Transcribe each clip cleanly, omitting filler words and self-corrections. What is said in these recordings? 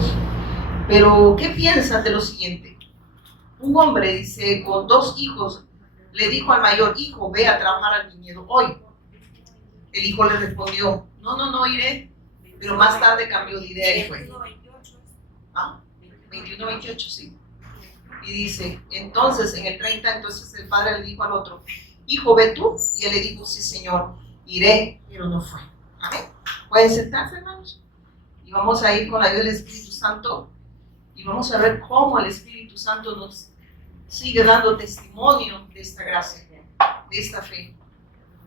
Dios. Pero, ¿qué piensas de lo siguiente? Un hombre, dice, con 2 hijos, le dijo al mayor: hijo, ve a trabajar al viñedo hoy. El hijo le respondió: no iré. Pero más tarde cambió de idea y fue. 21, 28, sí. Y dice, entonces en el 30, entonces el padre le dijo al otro: hijo, ve tú. Y él le dijo: sí, señor, iré. Pero no fue. Amén. Pueden sentarse, hermanos. Y vamos a ir con la ayuda del Espíritu Santo. Y vamos a ver cómo el Espíritu Santo nos sigue dando testimonio de esta gracia, de esta fe.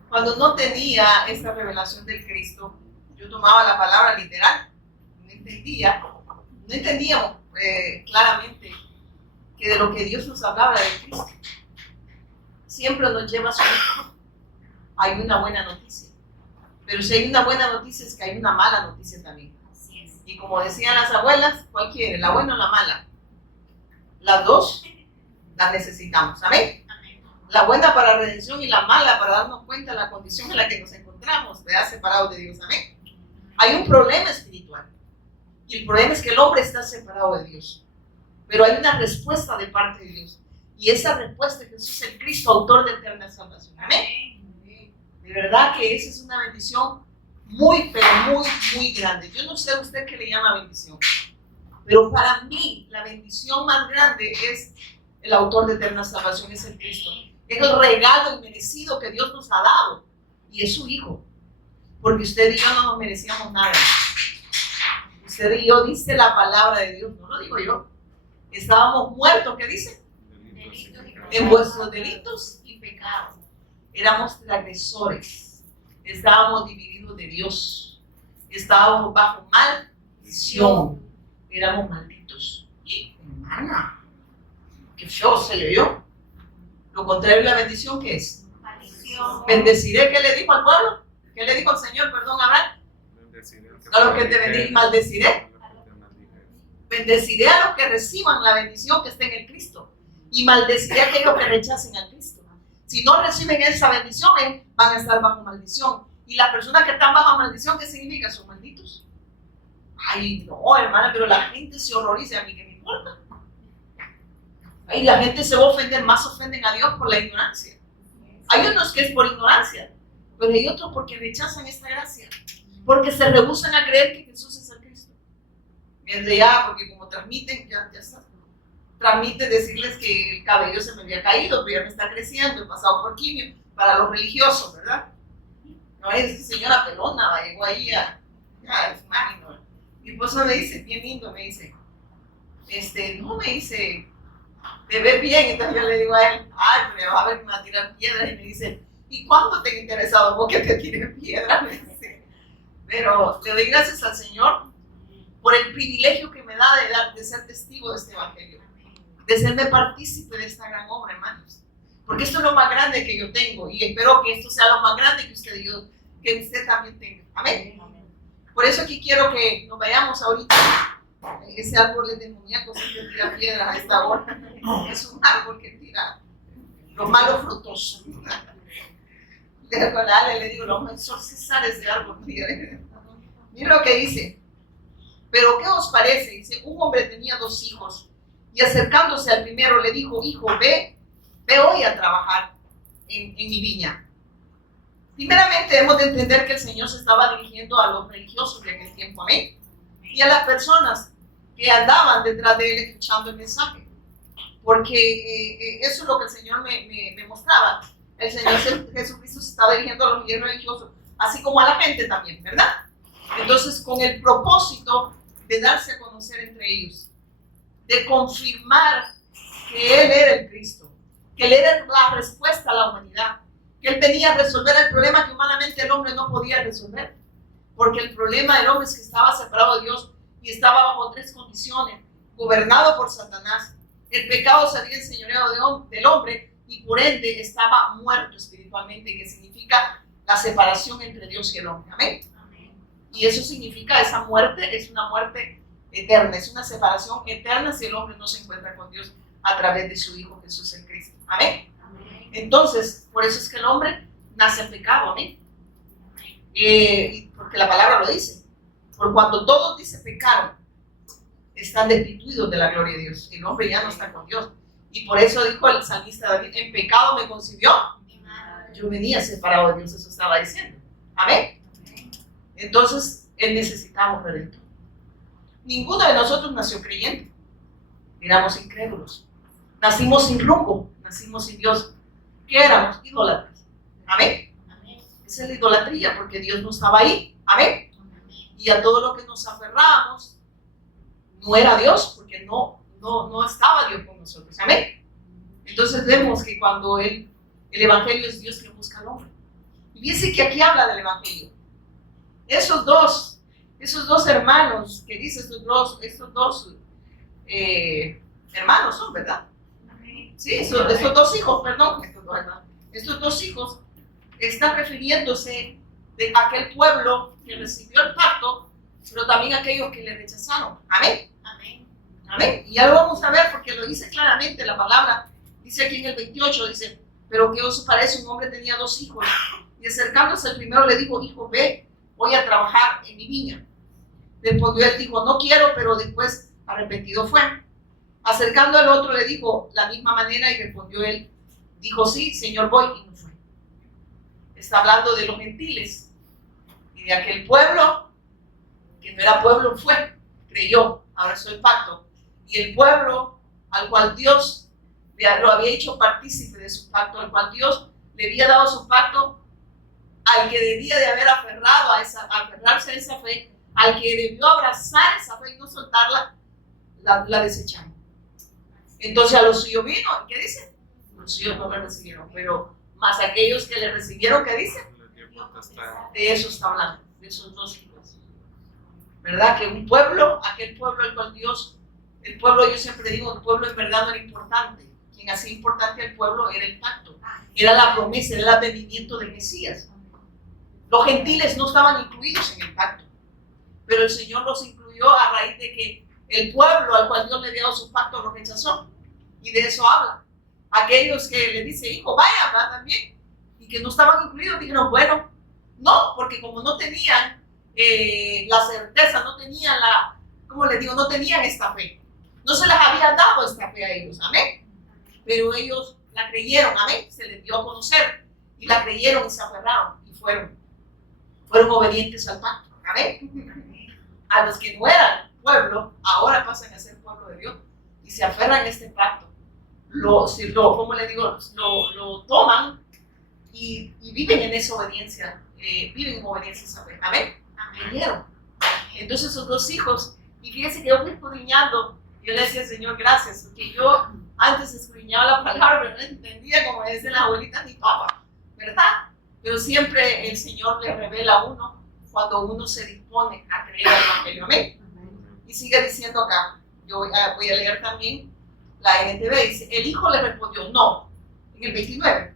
Cuando no tenía esta revelación del Cristo, yo tomaba la palabra literal. No entendíamos claramente que de lo que Dios nos hablaba de Cristo siempre nos lleva a su hijo. Hay una buena noticia, pero si hay una buena noticia es que hay una mala noticia también. Y como decían las abuelas, ¿cuál quiere? ¿La buena o la mala? Las dos las necesitamos. ¿Amén? La buena para redención y la mala para darnos cuenta de la condición en la que nos encontramos, separados de Dios. Amén. Hay un problema espiritual y el problema es que el hombre está separado de Dios, pero hay una respuesta de parte de Dios, y esa respuesta es Jesús el Cristo, autor de eterna salvación. Amén. De verdad que esa es una bendición muy, pero muy grande. Yo no sé a usted qué le llama bendición, pero para mí la bendición más grande es el autor de eterna salvación, es el Cristo. Es el regalo inmerecido que Dios nos ha dado, y es su Hijo, porque usted y yo no nos merecíamos nada. Usted y yo, dice la palabra de Dios, no lo digo yo. Estábamos muertos, ¿qué dice? En vuestros delitos y pecados. Éramos transgresores, estábamos divididos de Dios, estábamos bajo maldición, éramos malditos. Y, hermana, qué feo se le oyó. Lo contrario de la bendición, ¿qué es? Maldición. Bendeciré. ¿Qué le dijo al pueblo? ¿Qué le dijo al Señor, perdón, Abraham? A los que te bendigan, maldeciré. Bendeciré a los que reciban la bendición que está en el Cristo, y maldeciré a aquellos que rechacen al Cristo. Si no reciben esa bendición, van a estar bajo maldición. Y las personas que están bajo maldición, ¿qué significa? Son malditos. Ay, no, hermana, pero la gente se horroriza. ¿A mí qué me importa? Ay, la gente se va a ofender, más ofenden a Dios por la ignorancia. Hay unos que es por ignorancia, pero hay otros porque rechazan esta gracia, porque se rehúsan a creer que Jesús es el Cristo. Desde ya, porque como transmiten, ya está. Transmite decirles que el cabello se me había caído, pero ya me está creciendo, he pasado por quimio, para los religiosos, ¿verdad? No es señora pelona, llegó ahí a imagino. Mi esposo me dice, bien lindo, me dice, no, me dice, te ves bien. Entonces yo le digo a él, ay, pero ya va a ver que me va a tirar piedras, y me dice, ¿y cuándo te ha interesado vos que te tiren piedras? Me dice. Pero le doy gracias al Señor por el privilegio que me da de ser testigo de este evangelio, de serme partícipe de esta gran obra, hermanos, porque esto es lo más grande que yo tengo, y espero que esto sea lo más grande que usted también tenga. Amén. Por eso aquí quiero que nos vayamos ahorita. Ese árbol de demoníaco siempre tira piedras a esta hora. Es un árbol que tira los malos frutos. Le digo, vamos a exorcizar ese árbol. Mira lo que dice. Pero ¿qué os parece? Dice, un hombre tenía 2 hijos, y acercándose al primero le dijo, hijo, ve hoy a trabajar en mi viña. Primeramente debemos de entender que el Señor se estaba dirigiendo a los religiosos de aquel tiempo, amén, y a las personas que andaban detrás de él escuchando el mensaje, porque eso es lo que el Señor me mostraba. El Señor Jesucristo se estaba dirigiendo a los líderes religiosos, así como a la gente también, ¿verdad? Entonces, con el propósito de darse a conocer entre ellos, de confirmar que Él era el Cristo, que Él era la respuesta a la humanidad, que Él venía a resolver el problema que humanamente el hombre no podía resolver, porque el problema del hombre es que estaba separado de Dios y estaba bajo 3 condiciones: gobernado por Satanás, el pecado se había enseñoreado del hombre, y por ende estaba muerto espiritualmente, que significa la separación entre Dios y el hombre. Amén. Y eso significa, esa muerte es una muerte eterna, es una separación eterna si el hombre no se encuentra con Dios a través de su Hijo Jesús el Cristo. Amén. Entonces, por eso es que el hombre nace en pecado. Amén. Porque la palabra lo dice. Por cuando todos, dice, pecaron, están destituidos de la gloria de Dios. El hombre ya no está con Dios. Y por eso dijo el salmista David, en pecado me concibió. Yo venía separado de Dios, eso estaba diciendo. Amén. Entonces, necesitamos redentor. Ninguno de nosotros nació creyente. Éramos incrédulos. Nacimos sin rumbo, nacimos sin Dios. ¿Qué éramos? Idólatras. Amén. Esa es la idolatría, porque Dios no estaba ahí. Amén. Y a todo lo que nos aferrábamos no era Dios, porque no estaba Dios con nosotros. Amén. Entonces vemos que cuando el evangelio es Dios que busca al hombre. Y fíjense que aquí habla del evangelio. Esos dos hermanos que dice, estos dos hermanos son, ¿verdad? Sí, estos dos hijos, perdón, estos dos hijos están refiriéndose de aquel pueblo que recibió el pacto, pero también aquellos que le rechazaron. Amén. Amén. Amén. Y ya lo vamos a ver porque lo dice claramente la palabra. Dice aquí en el 28, dice, pero ¿qué os parece? Un hombre tenía 2 hijos y acercándose el primero le dijo, hijo, ve, voy a trabajar en mi viña. Respondió él, dijo, no quiero, pero después arrepentido fue. Acercando al otro le dijo la misma manera y respondió él, dijo, sí, Señor, voy, y no fue. Está hablando de los gentiles y de aquel pueblo que no era pueblo, fue, creyó, abrazó el pacto. Y el pueblo al cual Dios lo había hecho partícipe de su pacto, al cual Dios le había dado su pacto, al que debía de haber aferrarse a esa fe, al que debió abrazar esa fe y no soltarla, la desecharon. Entonces a los suyos vino, ¿qué dice? Los suyos no le recibieron, pero más aquellos que le recibieron, ¿qué dice? De eso está hablando, de esos 2 hijos. ¿Verdad? Que un pueblo, aquel pueblo al cual Dios, el pueblo, yo siempre digo, el pueblo en verdad no era importante. Quien hacía importante al pueblo era el pacto, era la promesa, era el advenimiento del Mesías. Los gentiles no estaban incluidos en el pacto, pero el Señor los incluyó a raíz de que el pueblo al cual Dios le dio su pacto lo rechazó. Y de eso habla. Aquellos que le dice, hijo, vaya, va también, y que no estaban incluidos, dijeron, bueno, no, porque como no tenían la certeza, no tenían no tenían esta fe. No se les había dado esta fe a ellos, amén. Pero ellos la creyeron, amén. Se les dio a conocer y la creyeron y se aferraron y fueron obedientes al pacto, amén. A los que no eran pueblo, ahora pasan a ser pueblo de Dios y se aferran a este pacto. Lo toman y viven en esa obediencia, viven en obediencia a esa fe, amén. Creyeron. Entonces esos 2 hijos, y fíjense que yo fui escudriñando, yo le decía, Señor, gracias, porque yo antes escudriñaba la palabra, pero no entendía, como dicen las abuelitas, ni papa, ¿verdad? Pero siempre el Señor le revela a uno cuando uno se dispone a creer al Evangelio, amén. Y sigue diciendo acá, yo voy a leer también la NTV, dice, el hijo le respondió, no, en el 29,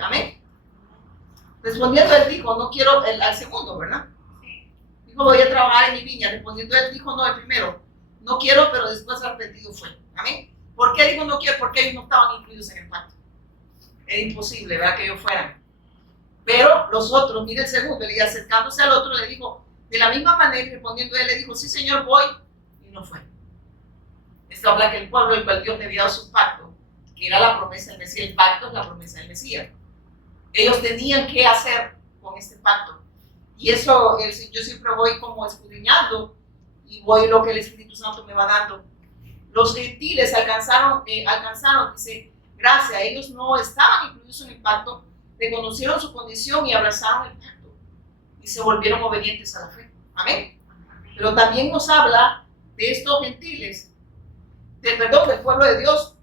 amén. Respondiendo él dijo, no quiero, al segundo, ¿verdad? Dijo, voy a trabajar en mi viña. Respondiendo él dijo, no, el primero, no quiero, pero después arrepentido fue. Amén. ¿Por qué dijo no quiero? Porque ellos no estaban incluidos en el pacto. Era imposible, ¿verdad? Que ellos fueran. Pero los otros, mire el segundo, y acercándose al otro le dijo, de la misma manera, respondiendo él, le dijo, sí, Señor, voy, y no fue. Esto habla que el pueblo, el cual Dios le había dado su pacto, que era la promesa del Mesías, el pacto es la promesa del Mesías. Ellos tenían que hacer con este pacto. Y eso yo siempre voy como escudriñando y voy lo que el Espíritu Santo me va dando. Los gentiles alcanzaron, dice, gracia, ellos no estaban incluidos en el pacto, reconocieron su condición y abrazaron el pacto y se volvieron obedientes a la fe. Amén. Pero también nos habla de estos gentiles, del pueblo de Dios.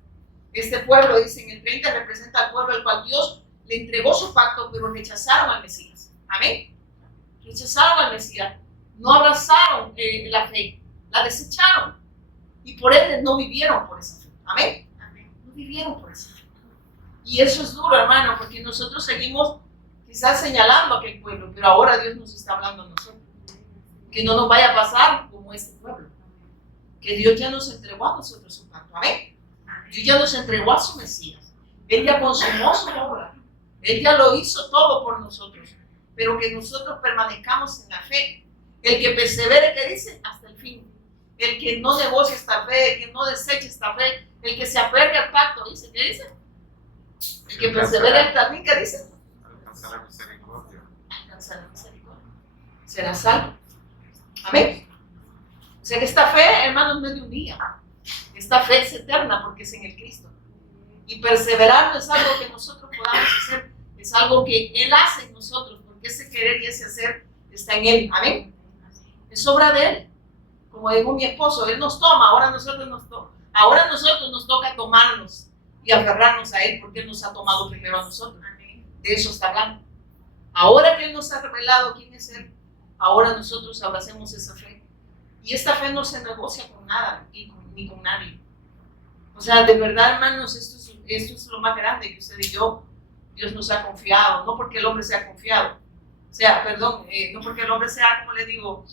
Este pueblo, dice en el 30, representa al pueblo al cual Dios le entregó su pacto, pero rechazaron al Mesías. Amén. Rechazaron al Mesías, no abrazaron la fe, la desecharon y por ende no vivieron por esa fe. Amén. No vivieron por esa fe. Y eso es duro, hermano, porque nosotros seguimos quizás señalando a aquel pueblo, pero ahora Dios nos está hablando a nosotros. Que no nos vaya a pasar como este pueblo. Que Dios ya nos entregó a nosotros su pacto. Amén. Dios ya nos entregó a su Mesías. Él ya consumó su obra. Él ya lo hizo todo por nosotros. Pero que nosotros permanezcamos en la fe. El que persevere, ¿qué dice? Hasta el fin. el que no negocia esta fe, el que no desecha esta fe, el que se aferra al pacto, dice, ¿qué dice? El que persevera el camino, ¿qué dice? Alcanzar la misericordia. Alcanzar la misericordia. Será salvo. Amén. O sea que esta fe, hermanos, no es de un día. Esta fe es eterna porque es en el Cristo. Y perseverar no es algo que nosotros podamos hacer, es algo que Él hace en nosotros, porque ese querer y ese hacer está en Él. Amén. Es obra de Él. Como dijo mi esposo, Él nos toma, ahora nosotros nos toca tomarnos y aferrarnos a Él, porque Él nos ha tomado primero a nosotros. De eso está hablando. Ahora que Él nos ha revelado quién es Él, ahora nosotros abracemos esa fe. Y esta fe no se negocia con nada ni con nadie. O sea, de verdad, hermanos, esto es lo más grande que usted y yo, Dios nos ha confiado. No porque el hombre sea confiado, no porque el hombre sea, como le digo,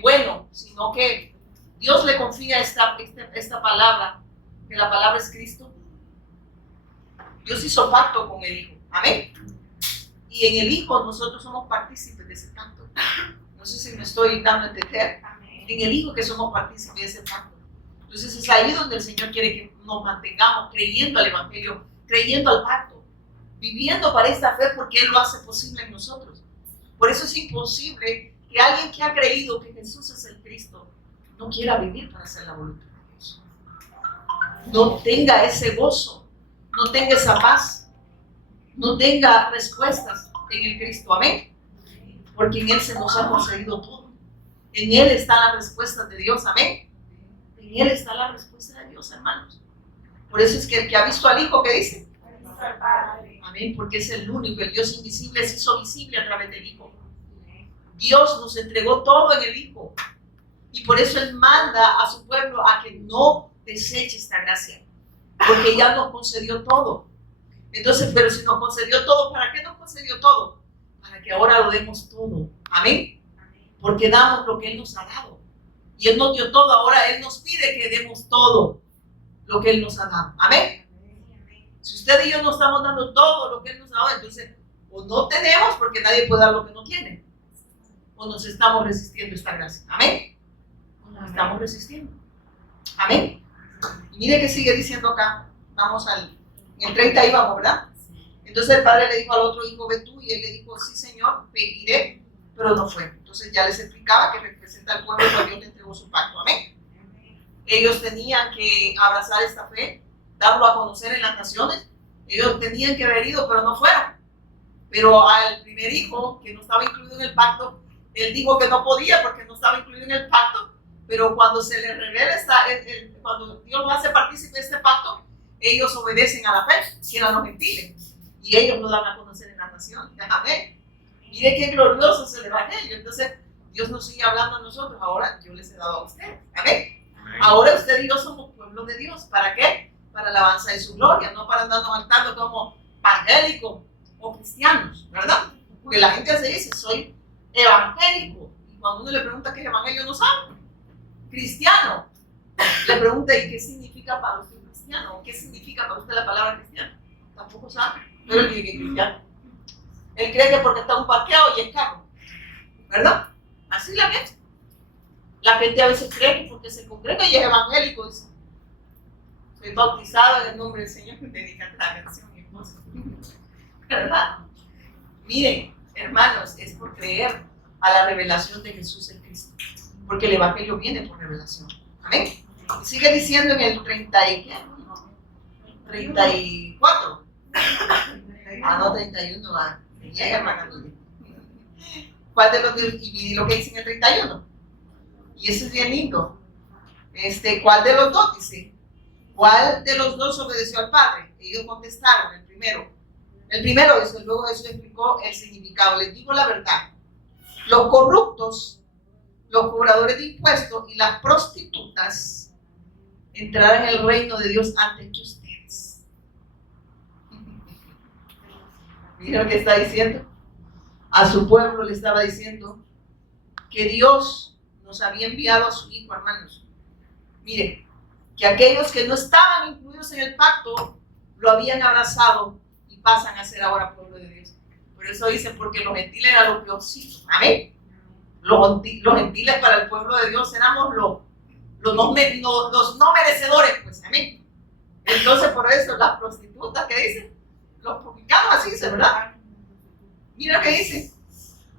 bueno, sino que Dios le confía esta palabra, que la palabra es Cristo. Dios hizo pacto con el Hijo. Amén. Y en el Hijo nosotros somos partícipes de ese pacto. No sé si me estoy dando a entender. En el Hijo que somos partícipes de ese pacto. Entonces es ahí donde el Señor quiere que nos mantengamos creyendo al Evangelio, creyendo al pacto, viviendo para esta fe porque Él lo hace posible en nosotros. Por eso es imposible que alguien que ha creído que Jesús es el Cristo no quiera vivir para hacer la voluntad de Dios. No tenga ese gozo, no tenga esa paz, no tenga respuestas en el Cristo. Amén. Porque en Él se nos ha concedido todo. En Él están las respuestas de Dios. Amén. En Él está la respuesta de Dios, hermanos. Por eso es que el que ha visto al Hijo, ¿qué dice? Amén, porque es el único, el Dios invisible se hizo visible a través del Hijo. Dios nos entregó todo en el Hijo. Y por eso Él manda a su pueblo a que no deseche esta gracia. Porque ya nos concedió todo. Entonces, pero si nos concedió todo, ¿para qué nos concedió todo? Para que ahora lo demos todo. Amén. Porque damos lo que Él nos ha dado. Y Él nos dio todo, ahora Él nos pide que demos todo lo que Él nos ha dado. Amén. Si usted y yo no estamos dando todo lo que Él nos ha dado, entonces o no tenemos, porque nadie puede dar lo que no tiene, o nos estamos resistiendo esta gracia. Amén. Nos estamos resistiendo. Amén. Y mire que sigue diciendo acá, en el 30 íbamos, ¿verdad? Entonces el padre le dijo al otro hijo, ve tú, y él le dijo, sí señor, iré, pero no fue. Entonces ya les explicaba que representa al pueblo cuando Dios le entregó su pacto. Amén. Ellos tenían que abrazar esta fe, darlo a conocer en las naciones. Ellos tenían que haber ido, pero no fueron. Pero al primer hijo, que no estaba incluido en el pacto, él dijo que no podía porque no estaba incluido en el pacto. Pero cuando se les revela, cuando Dios los hace partícipe de este pacto, ellos obedecen a la fe, que eran los gentiles. Y ellos lo dan a conocer en las naciones. Amén. Mire qué glorioso es el Evangelio. Entonces, Dios nos sigue hablando a nosotros. Ahora yo les he dado a ustedes. Amén. Ahora usted y yo somos pueblo de Dios. ¿Para qué? Para la alabanza de su gloria, no para andarnos saltando como evangélicos o cristianos, ¿verdad? Porque la gente se dice, soy evangélico. Y cuando uno le pregunta qué es evangelio, no sabe. Cristiano. Le pregunta, ¿y qué significa para usted cristiano? ¿O qué significa para usted la palabra cristiano? Tampoco sabe. Pero él dice que es cristiano. Él cree que porque está en un parqueado y es carro, ¿verdad? Así la gente. La gente a veces cree que porque se congrega y es evangélico, dice, soy bautizado en el nombre del Señor, me dedica a la canción, mi esposo. ¿Verdad? Miren, hermanos, es por creer a la revelación de Jesús en Cristo, porque el evangelio viene por revelación. Amén. Y sigue diciendo en el 34. No, 31 va. Llega, hermana. ¿Cuál de los dos? Y lo que dice en el 31. Y eso es bien lindo. ¿Cuál de los dos? Dice, ¿cuál de los dos obedeció al Padre? Ellos contestaron, el primero. El primero, dice, luego Jesús explicó el significado. Les digo la verdad. Los corruptos, los cobradores de impuestos y las prostitutas entrarán en el reino de Dios antes que ustedes. Mira lo que está diciendo. A su pueblo le estaba diciendo que Dios nos había enviado a su Hijo, hermanos. Miren, que aquellos que no estaban incluidos en el pacto lo habían abrazado y pasan a ser ahora pueblo de Dios. Por eso dice, porque los gentiles eran lo peorcito. Amén. Los gentiles para el pueblo de Dios éramos lo los no merecedores, pues, amén. Entonces, por eso las prostitutas, ¿qué dicen? Los publicanos, así dice, ¿verdad? Mira lo que dice.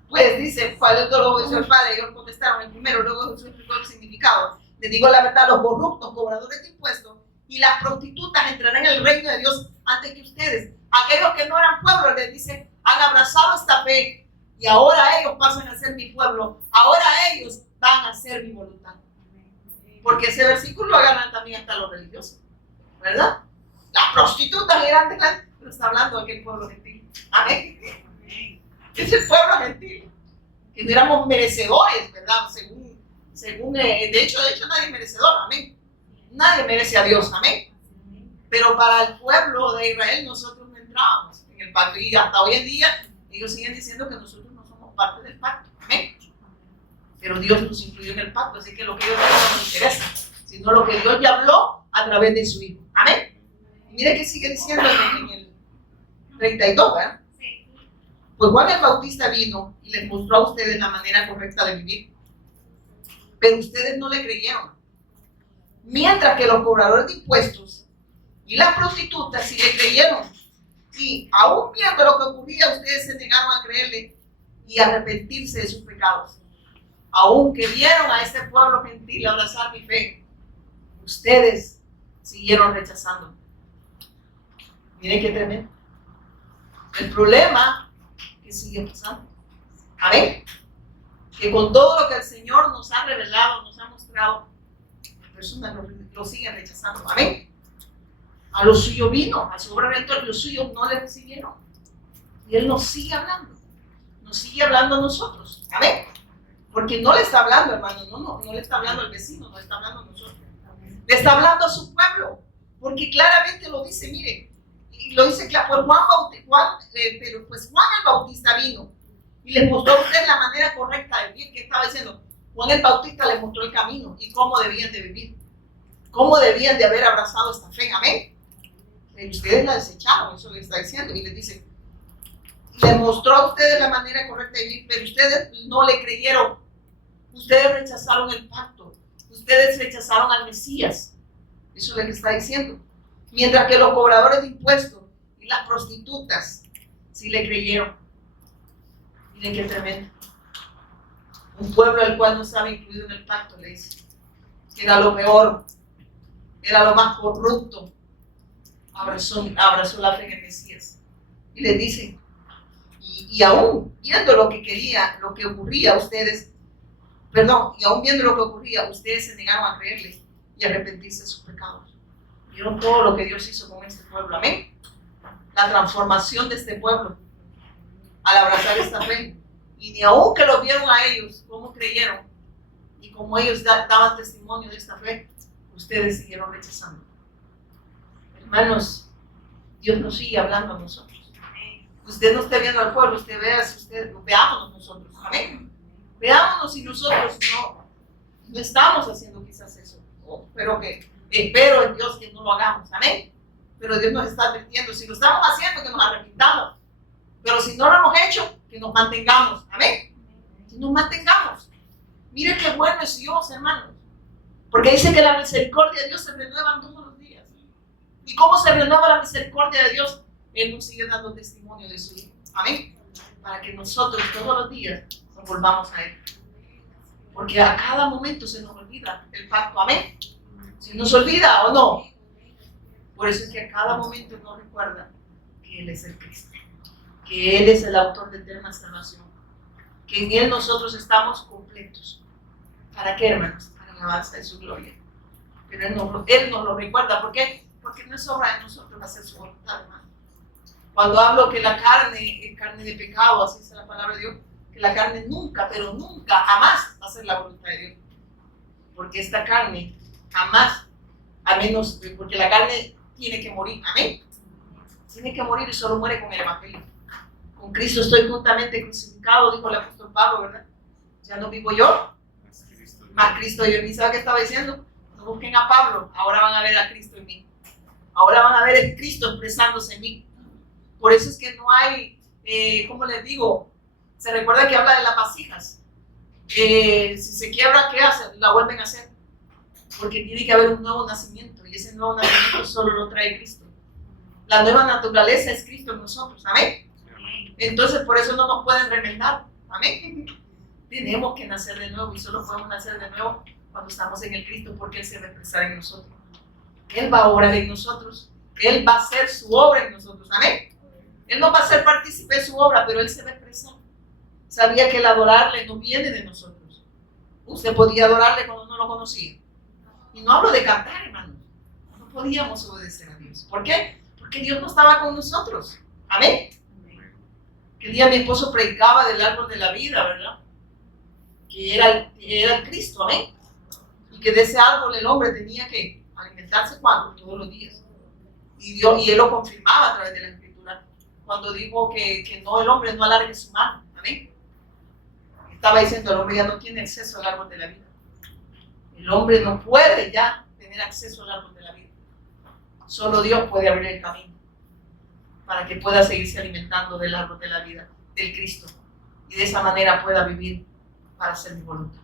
Pues dice, ¿cuál es el luego dijo el padre? Ellos contestaron el primero, luego Jesús explicó el significado. Les digo la verdad, los corruptos, cobradores de impuestos y las prostitutas entrarán en el reino de Dios antes que ustedes. Aquellos que no eran pueblo, les dice, han abrazado esta fe y ahora ellos pasan a ser mi pueblo. Ahora ellos van a hacer mi voluntad. Porque ese versículo lo agarran también hasta los religiosos, ¿verdad? Las prostitutas eran pero está hablando de aquel pueblo gentil. Amén. Es el pueblo gentil, que no éramos merecedores, ¿verdad? Según de hecho nadie es merecedor, amén. Nadie merece a Dios, amén. Pero para el pueblo de Israel nosotros no entrábamos en el pacto y hasta hoy en día ellos siguen diciendo que nosotros no somos parte del pacto, amén. Pero Dios nos incluyó en el pacto, así que lo que ellos dicen no nos interesa, sino lo que Dios ya habló a través de su Hijo, amén. Y mire que sigue diciendo en el 32, ¿verdad? Pues Juan el Bautista vino y les mostró a ustedes la manera correcta de vivir, pero ustedes no le creyeron. Mientras que los cobradores de impuestos y las prostitutas sí le creyeron. Y aún viendo lo que ocurría, ustedes se negaron a creerle y a arrepentirse de sus pecados. Aunque vieron a este pueblo gentil abrazar mi fe, ustedes siguieron rechazando. Miren qué tremendo. El problema que sigue pasando. Amén. Que con todo lo que el Señor nos ha revelado, nos ha mostrado, las personas lo siguen rechazando. Amén. A lo suyo vino, a su obra redentora, los suyos no le recibieron. Y Él nos sigue hablando a nosotros. Amén. Porque no le está hablando, hermano, no le está hablando al vecino, no le está hablando a nosotros. Le está hablando a su pueblo. Porque claramente lo dice, mire, y lo dice que pues Juan el Bautista vino y les mostró a ustedes la manera correcta de vivir. ¿Qué estaba diciendo? Juan el Bautista les mostró el camino y cómo debían de vivir, cómo debían de haber abrazado esta fe, amén. Pero ustedes la desecharon, eso le está diciendo, y les dice, les mostró a ustedes la manera correcta de vivir, pero ustedes no le creyeron. Ustedes rechazaron el pacto, ustedes rechazaron al Mesías. Eso es lo que está diciendo. Mientras que los cobradores de impuestos y las prostitutas sí le creyeron. Miren qué tremendo. Un pueblo al cual no estaba incluido en el pacto, le dice. Era lo peor, era lo más corrupto. Abrazó la fe en el Mesías. Y les dice, y aún viendo lo que ocurría, ustedes se negaron a creerle y arrepentirse de sus pecados. Vieron todo lo que Dios hizo con este pueblo, amén. La transformación de este pueblo al abrazar esta fe. Y ni aun que lo vieron a ellos, cómo creyeron y cómo ellos daban testimonio de esta fe, ustedes siguieron rechazando. Hermanos, Dios nos sigue hablando a nosotros. Usted no esté viendo al pueblo, veámonos nosotros, amén. Veámonos si nosotros no estamos haciendo quizás eso, espero en Dios que no lo hagamos, amén. Pero Dios nos está advirtiendo, si lo estamos haciendo, que nos arrepintamos, pero si no lo hemos hecho, que nos mantengamos, amén. Que nos mantengamos. Mire qué bueno es Dios, hermanos, porque dice que la misericordia de Dios se renueva todos los días. ¿Y cómo se renueva la misericordia de Dios? Él nos sigue dando testimonio de su Hijo, amén, para que nosotros todos los días nos volvamos a Él, porque a cada momento se nos olvida el pacto, amén. ¿Se nos olvida o no? Por eso es que a cada momento nos recuerda que Él es el Cristo, que Él es el autor de eterna salvación, que en Él nosotros estamos completos. ¿Para qué, hermanos? Para la alabanza de su gloria. Pero Él nos lo recuerda. ¿Por qué? Porque no es obra de nosotros hacer su voluntad, hermano. Cuando hablo que la carne es carne de pecado, así es la palabra de Dios, que la carne nunca, pero nunca, jamás va a ser la voluntad de Dios. Porque esta carne jamás, a menos, porque la carne tiene que morir, amén. Tiene que morir y solo muere con el Evangelio. Con Cristo estoy juntamente crucificado, dijo el apóstol Pablo, ¿verdad? Ya no vivo yo, más Cristo en mí. ¿Sabe qué estaba diciendo? No busquen a Pablo, ahora van a ver a Cristo en mí. Ahora van a ver a Cristo expresándose en mí. Por eso es que no hay, ¿cómo les digo? Se recuerda que habla de las vasijas. Si se quiebra, ¿qué hacen? La vuelven a hacer. Porque tiene que haber un nuevo nacimiento y ese nuevo nacimiento solo lo trae Cristo. La nueva naturaleza es Cristo en nosotros, amén. Entonces por eso no nos pueden remendar, amén. Tenemos que nacer de nuevo y solo podemos nacer de nuevo cuando estamos en el Cristo, porque Él se va a expresar en nosotros. Él va a obrar en nosotros, Él va a hacer su obra en nosotros, amén. Él no va a ser partícipe de su obra, pero Él se va a expresar. Sabía que el adorarle no viene de nosotros. Usted podía adorarle cuando no lo conocía. Y no hablo de cantar, hermanos. No podíamos obedecer a Dios. ¿Por qué? Porque Dios no estaba con nosotros. Amén. Que el día mi esposo predicaba del árbol de la vida, ¿verdad? Que era el Cristo, amén. Y que de ese árbol el hombre tenía que alimentarse ¿cuándo? Todos los días. Y él lo confirmaba a través de la Escritura cuando dijo que no, el hombre no alargue su mano, amén. Estaba diciendo, el hombre ya no tiene acceso al árbol de la vida. El hombre no puede ya tener acceso al árbol de la vida. Solo Dios puede abrir el camino para que pueda seguirse alimentando del árbol de la vida, del Cristo, y de esa manera pueda vivir para hacer mi voluntad.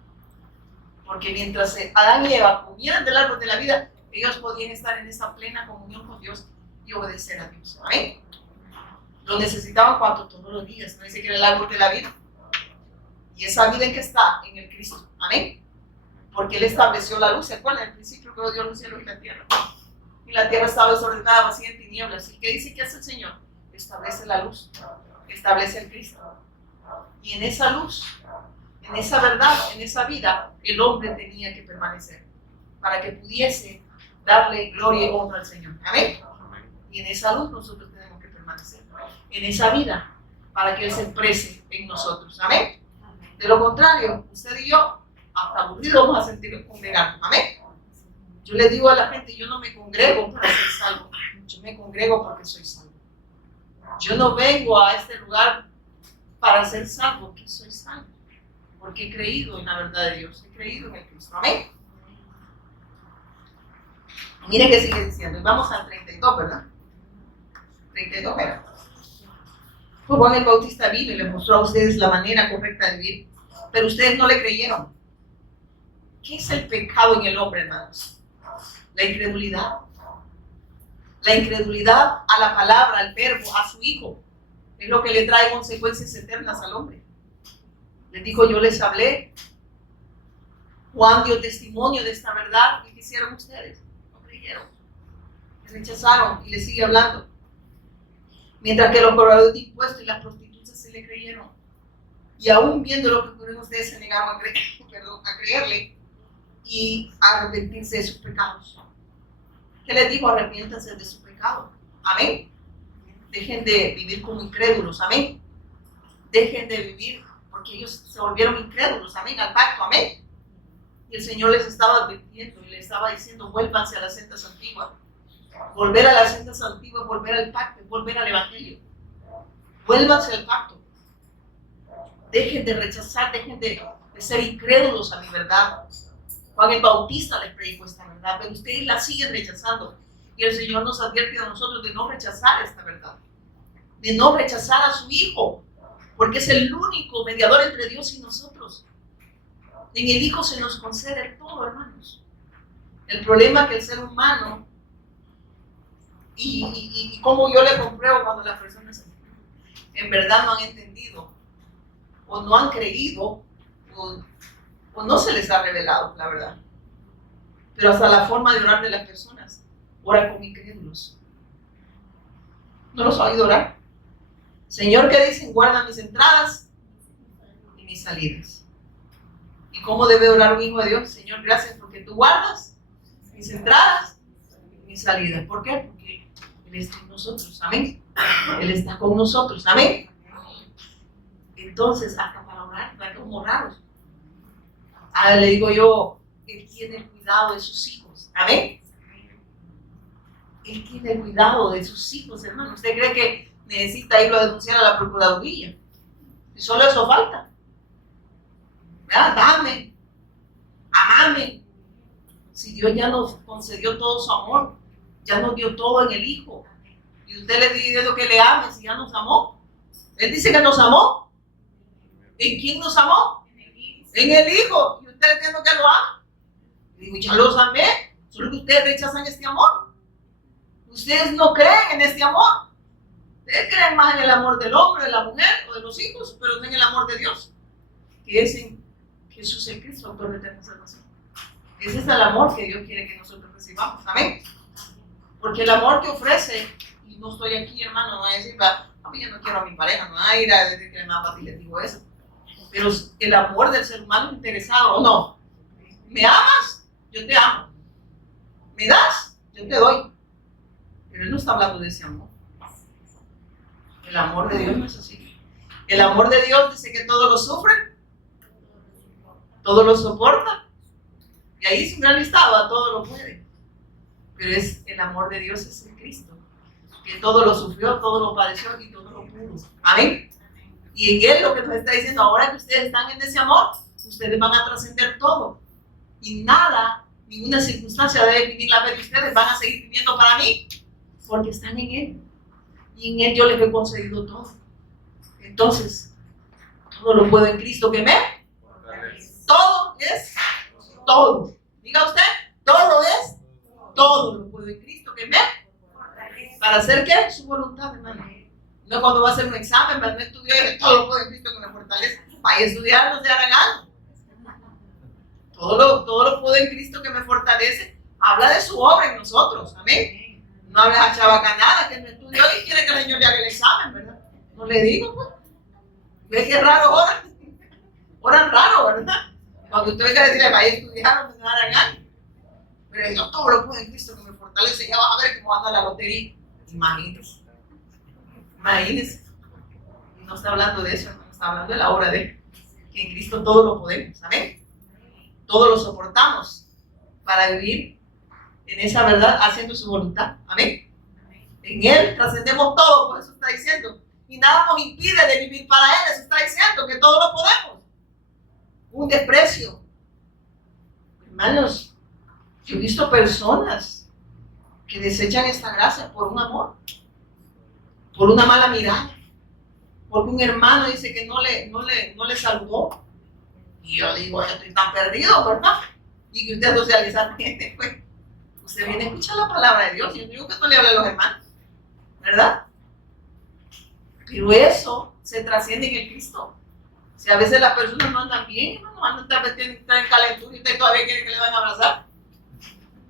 Porque mientras Adán y Eva comieran del árbol de la vida, ellos podían estar en esa plena comunión con Dios y obedecer a Dios. ¿Amén? Lo necesitaban ¿cuánto? Todos los días. No dice que era el árbol de la vida. Y esa vida en que está, en el Cristo. Amén. Porque Él estableció la luz. ¿Se acuerdan? Al principio creó Dios los cielos y la tierra. Y la tierra estaba desordenada, vacía en tinieblas. ¿Y qué dice que hace el Señor? Establece la luz. Establece el Cristo. Y en esa luz, en esa verdad, en esa vida, el hombre tenía que permanecer para que pudiese darle gloria y honra al Señor. Amén. Y en esa luz nosotros tenemos que permanecer. En esa vida, para que Él se exprese en nosotros. Amén. De lo contrario, usted y yo, hasta aburridos vamos a sentir congregando. Amén. Yo le digo a la gente, yo no me congrego para ser salvo. Yo me congrego porque soy salvo. Yo no vengo a este lugar para ser salvo, que soy salvo. Porque he creído en la verdad de Dios. He creído en el Cristo. Amén. Miren que sigue diciendo. Y vamos al 32, ¿verdad? 32, ¿verdad? Pues Juan el Bautista vino y le mostró a ustedes la manera correcta de vivir, pero ustedes no le creyeron. ¿Qué es el pecado en el hombre, hermanos? La incredulidad. La incredulidad a la palabra, al verbo, a su hijo, es lo que le trae consecuencias eternas al hombre. Les dijo, yo les hablé. Juan dio testimonio de esta verdad. ¿Qué hicieron ustedes? No creyeron. Me rechazaron y le sigue hablando. Mientras que los cobradores de impuestos y las prostitutas se le creyeron. Y aún viendo lo que ocurrió, ustedes se negaron a creerle y a arrepentirse de sus pecados. ¿Qué les dijo? Arrepiéntanse de su pecado. Amén. Dejen de vivir como incrédulos. Amén. Dejen de vivir porque ellos se volvieron incrédulos. Amén. Al pacto. Amén. Y el Señor les estaba advirtiendo y les estaba diciendo, vuélvanse a las sendas antiguas. Volver a las sendas antiguas, volver al pacto, volver al evangelio. Vuélvanse al pacto. Dejen de rechazar, dejen de ser incrédulos a mi verdad. Juan el Bautista les predicó esta verdad, pero ustedes la siguen rechazando. Y el Señor nos advierte a nosotros de no rechazar esta verdad. De no rechazar a su Hijo, porque es el único mediador entre Dios y nosotros. En el Hijo se nos concede todo, hermanos. El problema es que el ser humano, y como yo le compruebo cuando las personas en verdad no han entendido, o no han creído, o no se les ha revelado, la verdad. Pero hasta la forma de orar de las personas, oran como incrédulos. ¿No los ha oído orar? Señor, ¿qué dicen? Guarda mis entradas y mis salidas. ¿Y cómo debe orar un hijo de Dios? Señor, gracias porque tú guardas mis entradas y mis salidas. ¿Por qué? Porque Él está en nosotros. Amén. Él está con nosotros. Amén. Entonces, hasta para orar, para como raros. Ahora le digo yo, Él tiene cuidado de sus hijos. Amén. Él tiene cuidado de sus hijos, hermano. ¿Usted cree que necesita irlo a denunciar a la Procuraduría? Y solo eso falta. ¿Verdad? Dame, amame. Si Dios ya nos concedió todo su amor, ya nos dio todo en el Hijo. Y usted le dice lo que le ame, si ya nos amó. Él dice que nos amó. ¿En quién nos amó? En el Hijo. ¿Y usted entiende que lo ama? Y digo, ya los amé, solo que ustedes rechazan este amor. Ustedes no creen en este amor. Ustedes creen más en el amor del hombre, de la mujer o de los hijos, pero no en el amor de Dios, que es en Jesús el Cristo, autor de eterna salvación. Ese es el amor que Dios quiere que nosotros recibamos. Amén. Porque el amor que ofrece, y no estoy aquí, hermano, no voy a decir, a mí yo no quiero a mi pareja, no voy a ir a decir que más fácil les digo eso. Pero el amor del ser humano interesado, ¿o no? ¿Me amas? Yo te amo. ¿Me das? Yo te doy. Pero Él no está hablando de ese amor. El amor de Dios no es así. El amor de Dios dice que todo lo sufre, todo lo soporta. Y ahí siempre han listado, a todo lo puede. Pero es el amor de Dios, es el Cristo, que todo lo sufrió, todo lo padeció y todo lo pudo. Amén. Y en Él lo que nos está diciendo, ahora que ustedes están en ese amor, ustedes van a trascender todo. Y nada, ninguna circunstancia debe definir la fe de ustedes. Van a seguir viviendo para mí, porque están en Él. Y en Él yo les he concedido todo. Entonces, todo lo puedo en Cristo que me... Todo es todo. Diga usted, todo es todo lo puedo en Cristo que me... ¿Para hacer qué? Su voluntad, hermano. No cuando va a hacer un examen, no estudió todo lo puedo en Cristo que me fortalece. Vaya a estudiar, no se harán algo. Todo lo puedo en Cristo que me fortalece. Habla de su obra en nosotros. Amén. No habla de chabacanada, que no estudió y quiere que el Señor le haga el examen, ¿verdad? No le digo, pues. ¿Ves qué raro oran? Oran raro, ¿verdad? Cuando usted venga a decirle, vaya a estudiar, no se harán algo. Pero yo todo lo puedo en Cristo que me fortalece. Ya vas a ver cómo anda la lotería. Imagínense. Imagínense. Y no está hablando de eso, no está hablando de la obra de Él. Que en Cristo todo lo podemos. Amén. Todo lo soportamos para vivir en esa verdad, haciendo su voluntad. Amén. En Él trascendemos todo, por eso está diciendo. Y nada nos impide de vivir para Él. Eso está diciendo que todo lo podemos. Un desprecio. Hermanos, yo he visto personas que desechan esta gracia por un amor, por una mala mirada, porque un hermano dice que no le saludó. Y yo digo, yo estoy tan perdido, ¿verdad? Y que usted socializar gente, pues, usted viene a escuchar la palabra de Dios. Y yo digo que no le habla a los hermanos, ¿verdad? Pero eso se trasciende en el Cristo. Si a veces las personas no andan bien, no andan en calentura y usted todavía quiere que le van a abrazar.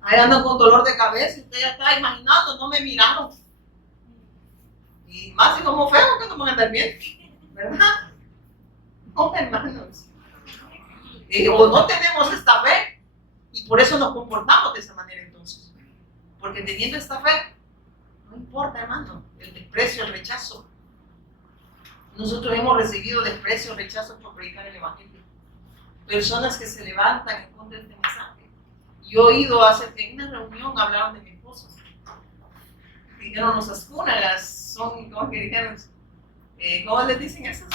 Ahí andan con dolor de cabeza y usted ya está imaginando, no me miraron. Y más si como feo que no van a andar bien, ¿verdad? No, hermanos. O no tenemos esta fe y por eso nos comportamos de esa manera entonces. Porque teniendo esta fe, no importa, hermano, el desprecio, el rechazo. Nosotros hemos recibido desprecio, rechazo por predicar el Evangelio. Personas que se levantan en contra de este mensaje. Yo he oído en una reunión, hablaron de mi esposo. Dijeron los ascúnagas, son, ¿cómo que dijeron? ¿Cómo les dicen esos?